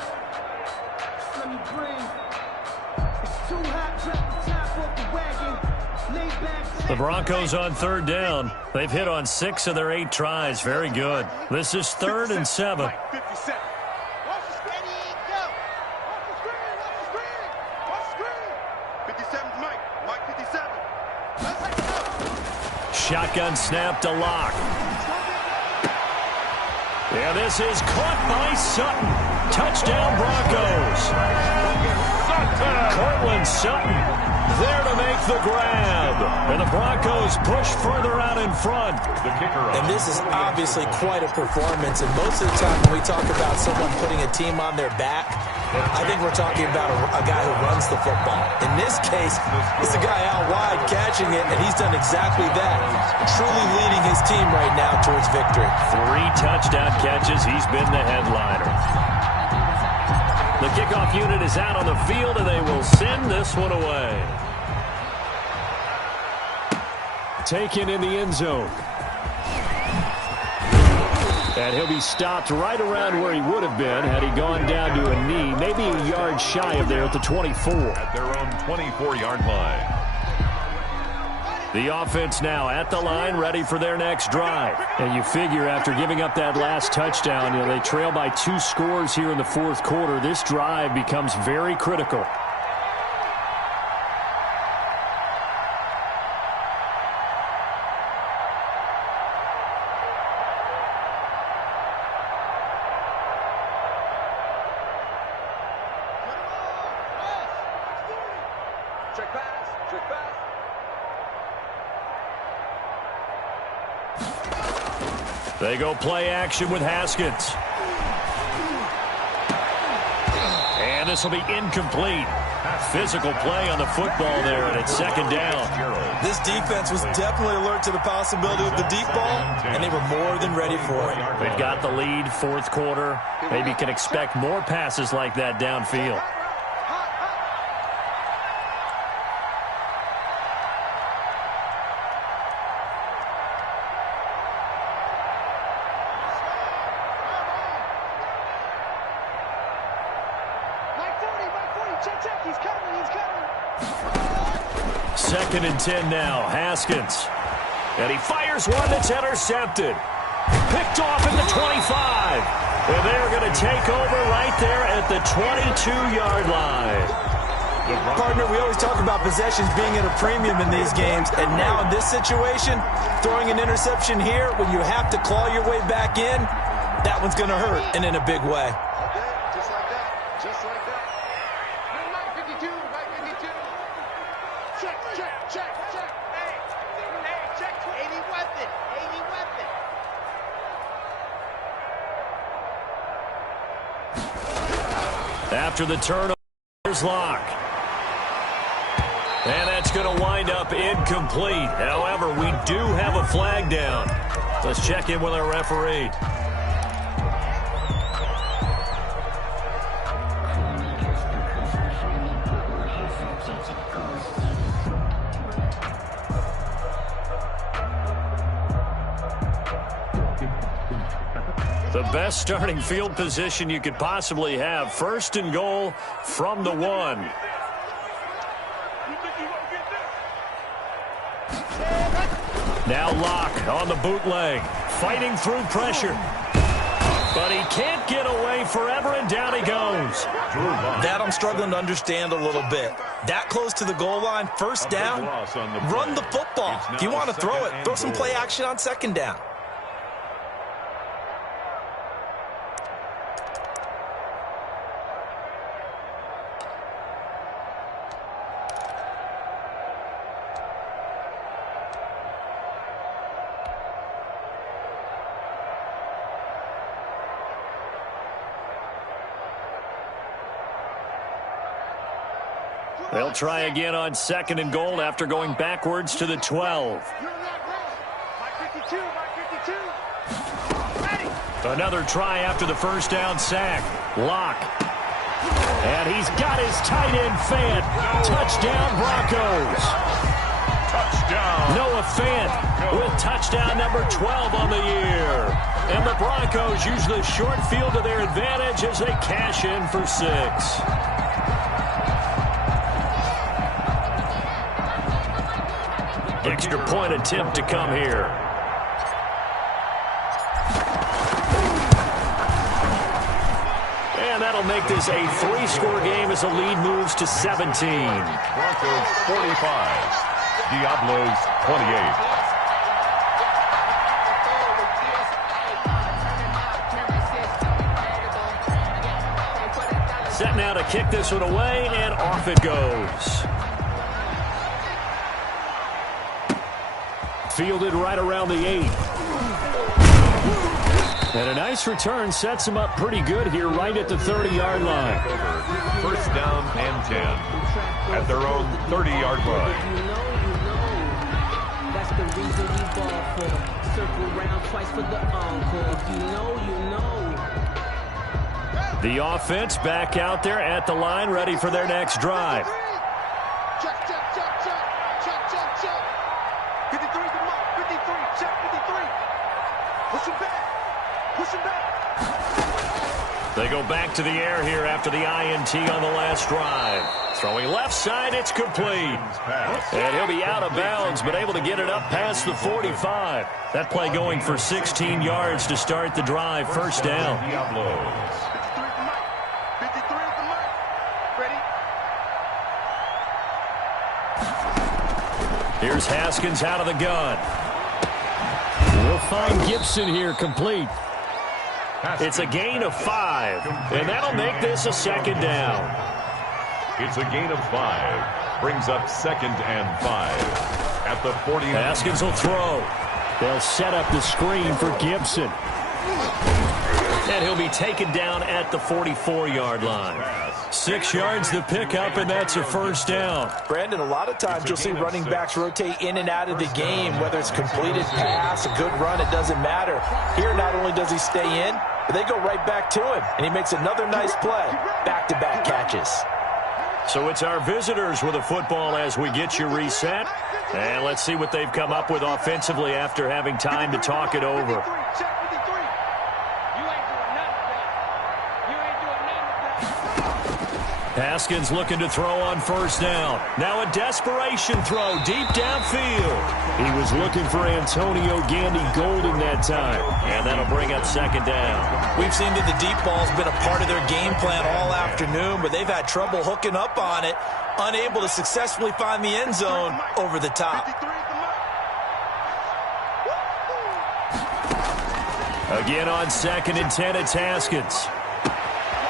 Let me breathe. It's too hot, drop the top off the wagon. Lay back. The Broncos on 3rd down. They've hit on 6 of their 8 tries. Very good. This is 3rd and 7. 57. Watch the screen. Go. Watch the screen. Watch the screen. Watch the screen. 57's Mike. Mike 57. Let's go. Shotgun snap to Locke. Yeah, this is caught by Sutton. Touchdown Broncos. Cortland Sutton there to make the grab. And the Broncos push further out in front. The kicker. And this is obviously quite a performance. And most of the time when we talk about someone putting a team on their back, I think we're talking about a guy who runs the football. In this case, it's a guy out wide catching it, and he's done exactly that. Truly leading his team right now towards victory. 3 touchdown catches. He's been the headliner. The kickoff unit is out on the field, and they will send this one away. Taken in the end zone. And he'll be stopped right around where he would have been had he gone down to a knee, maybe a yard shy of there at the 24. At their own 24-yard line. The offense now at the line, ready for their next drive. And you figure after giving up that last touchdown, they trail by 2 scores here in the 4th quarter. This drive becomes very critical. Check pass. Check pass. They go play action with Haskins. And this will be incomplete. Physical play on the football there, and it's 2nd down. This defense was definitely alert to the possibility of the deep ball, and they were more than ready for it. They've got the lead, 4th quarter. Maybe can expect more passes like that downfield. He's coming. 2nd and 10 now. Haskins. And he fires one that's intercepted. Picked off at the 25. And they're going to take over right there at the 22-yard line. Partner, we always talk about possessions being at a premium in these games, and now in this situation, throwing an interception here when you have to claw your way back in, that one's going to hurt, and in a big way. Just like that. Just like that. Mike 52. Mike 52. Check. Hey, check. 80 weapon. After the turnover, here's Locke. And that's going to wind up incomplete. However, we do have a flag down. Let's check in with our referee. The best starting field position you could possibly have. 1st and goal from the 1. Now Locke on the bootleg, fighting through pressure. But he can't get away forever, and down he goes. That I'm struggling to understand a little bit. That close to the goal line, 1st down, run the football. If you want to throw it, throw some play action on 2nd down. They'll try again on 2nd and goal after going backwards to the 12. Another try after the 1st down sack. Locke. And he's got his tight end Fant. Touchdown Broncos. Touchdown. Noah Fant with touchdown number 12 on the year. And the Broncos use the short field to their advantage as they cash in for 6. Extra point attempt to come here. And that'll make this a 3-score game as the lead moves to 17. Broncos 45, Diablos 28. Set now to kick this one away, and off it goes. Fielded right around the 8. And a nice return sets him up pretty good here right at the 30-yard line. 1st down and 10 at their own 30-yard line. That's the reason we ball for. Circle around twice for the encore. The offense back out there at the line, ready for their next drive. Check. 53's the mark. 53. Check 53. Push him back. They go back to the air here after the INT on the last drive. Throwing left side, it's complete. And he'll be out of bounds, but able to get it up past the 45. That play going for 16 yards to start the drive. 1st down. 53 at the mark. Ready? Here's Haskins out of the gun. We'll find Gibson here complete. It's a gain of 5, and that'll make this a 2nd down. It's a gain of 5. Brings up 2nd and 5 at the 40. Haskins will throw. They'll set up the screen for Gibson. And he'll be taken down at the 44-yard line. 6 yards to pick up, and that's a 1st down. Brandon, a lot of times you'll see running backs rotate in and out of the game, whether it's completed pass, a good run, it doesn't matter. Here, not only does he stay in, but they go right back to him, and he makes another nice play. Back-to-back catches. So it's our visitors with a football as we get you reset. And let's see what they've come up with offensively after having time to talk it over. Haskins looking to throw on 1st down. Now a desperation throw deep downfield. He was looking for Antonio Gandy Golden that time. And that'll bring up 2nd down. We've seen that the deep ball's been a part of their game plan all afternoon, but they've had trouble hooking up on it, unable to successfully find the end zone over the top. Again on 2nd and 10, it's Haskins.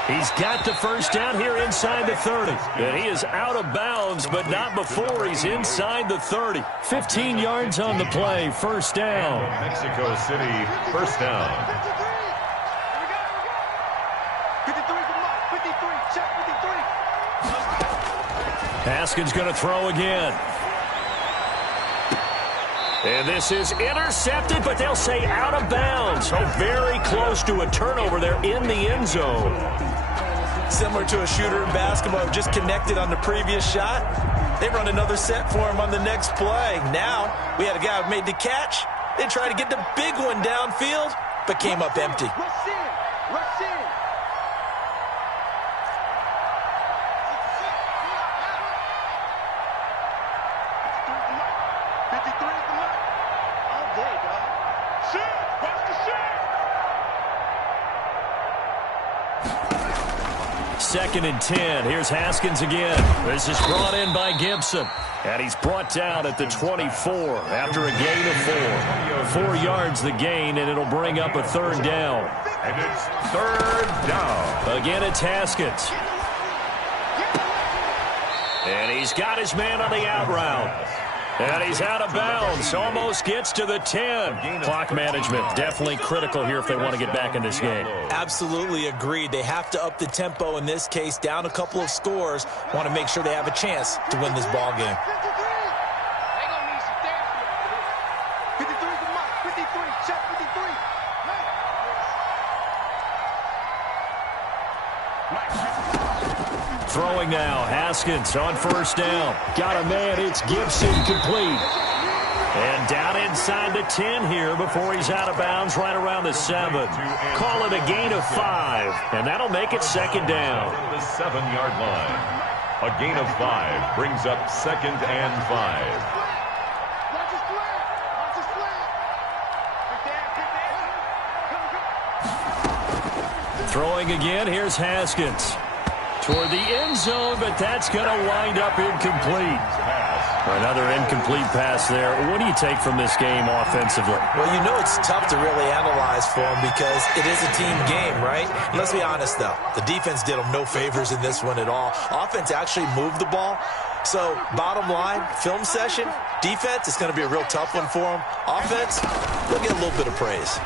He's got the 1st down here inside the 30. And he is out of bounds, but not before he's inside the 30. 15 yards on the play, 1st down. Mexico City, 1st down. 53's the mark. 53. Check 53. Haskins going to throw again. And this is intercepted, but they'll say out of bounds. So very close to a turnover there in the end zone. Similar to a shooter in basketball who just connected on the previous shot. They run another set for him on the next play. Now, we had a guy who made the catch. They tried to get the big one downfield, but came up empty. Rush in. Rush in. Second and 10. Here's Haskins again. This is brought in by Gibson. And he's brought down at the 24 after a gain of 4. 4 yards the gain, and it'll bring up a third down. And it's third down. Again, it's Haskins. And he's got his man on the out route. And he's out of bounds. Almost gets to the 10. Clock management definitely critical here if they want to get back in this game. Absolutely agreed. They have to up the tempo in this case. Down a couple of scores. Want to make sure they have a chance to win this ball game. 53 for Mike. 53. Check 53. Throwing now, Haskins on first down. Got a man, it's Gibson, complete. And down inside the 10 here before he's out of bounds right around the 7. Call it a gain of 5, and that'll make it second down. The 7-yard line. A gain of 5 brings up second and 5. Watch his flag. Watch his flag. Throwing again, here's Haskins. Toward the end zone, but that's going to wind up incomplete. Another incomplete pass there. What do you take from this game offensively? Well, you know it's tough to really analyze for them because it is a team game, right? Let's be honest, though. The defense did them no favors in this one at all. Offense actually moved the ball. So, bottom line, film session, defense, it's going to be a real tough one for them. Offense, they'll get a little bit of praise.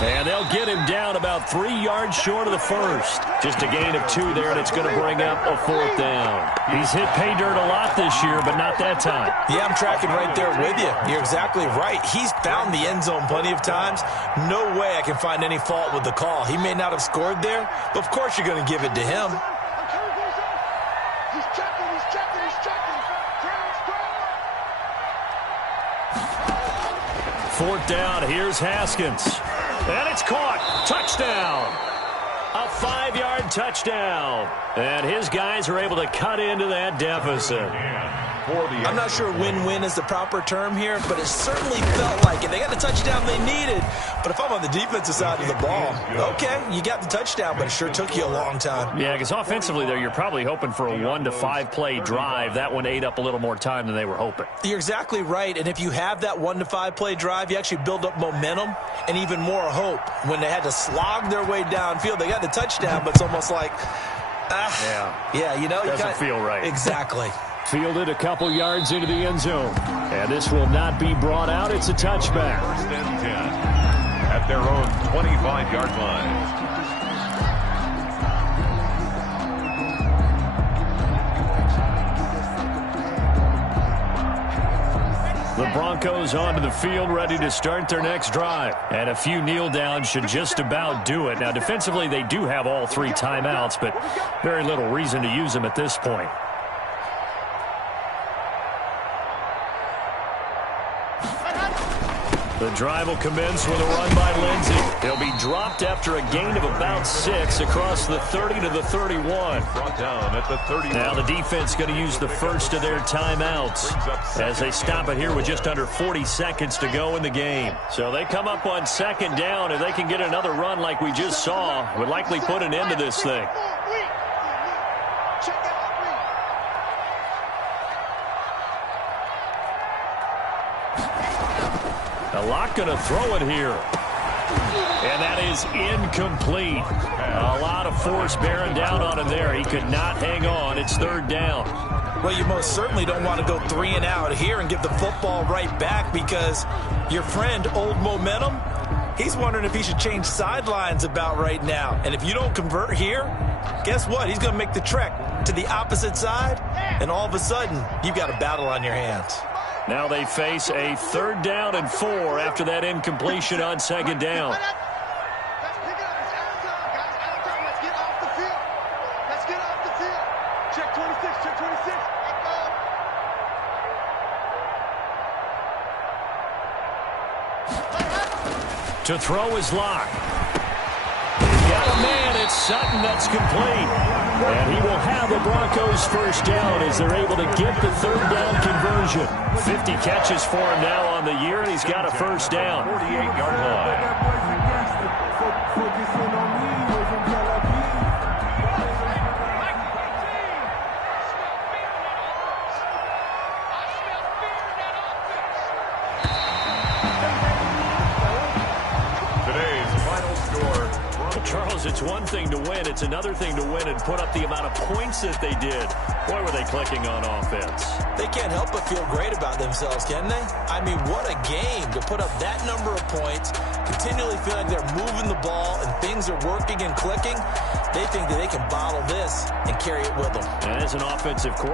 And they'll get him down about 3 yards short of the first. Just a gain of 2 there, and it's going to bring up a fourth down. He's hit pay dirt a lot this year, but not that time. Yeah, I'm tracking right there with you. You're exactly right. He's found the end zone plenty of times. No way I can find any fault with the call. He may not have scored there, but of course you're going to give it to him. He's checking. He's checking. He's checking. Fourth down, here's Haskins. And it's caught. Touchdown. A 5-yard touchdown. And his guys are able to cut into that deficit. I'm not sure win-win is the proper term here, but it certainly felt like it. They got the touchdown they needed. But if I'm on the defensive side of the ball, okay, you got the touchdown, but it sure took you a long time. Yeah, because offensively there, you're probably hoping for a 1 to 5 play drive. That one ate up a little more time than they were hoping. You're exactly right, and if you have that 1 to 5 play drive, you actually build up momentum and even more hope. When they had to slog their way downfield, they got the touchdown, but it's almost like, you know. Doesn't feel right. Exactly. Fielded a couple yards into the end zone. And this will not be brought out. It's a touchback. First and 10 at their own 25-yard line. The Broncos onto the field, ready to start their next drive. And a few kneel downs should just about do it. Now, defensively, they do have all 3 timeouts, but very little reason to use them at this point. The drive will commence with a run by Lindsey. He'll be dropped after a gain of about 6 across the 30 to the 31. Brought down at the 30. Now the defense going to use the first of their timeouts as they stop it here with just under 40 seconds to go in the game. So they come up on second down. If they can get another run like we just saw, would likely put an end to this thing. A lot going to throw it here. And that is incomplete. A lot of force bearing down on him there. He could not hang on. It's third down. Well, you most certainly don't want to go 3 and out here and give the football right back because your friend, Old Momentum, He's wondering if he should change sidelines about right now. And if you don't convert here, guess what? He's going to make the trek to the opposite side, and all of a sudden, you've got a battle on your hands. Now they face a 3rd down and 4 after that incompletion on 2nd down. Let's pick it up. It's out of time, guys. Out of time. Let's get off the field. Let's get off the field. Check 26. Check 26. Let's go. To throw is Locke. He's got a man. It's Sutton that's complete. And he will have the Broncos' 1st down as they're able to get the 3rd down conversion. 50 catches for him now on the year, and he's got a 1st down. 48-yard line. Charles, it's one thing to win. It's another thing to win and put up the amount of points that they did. Boy, were they clicking on offense. They can't help but feel great about themselves, can they? I mean, what a game to put up that number of points, continually feel like they're moving the ball and things are working and clicking. They think that they can bottle this and carry it with them. And as an offensive coordinator,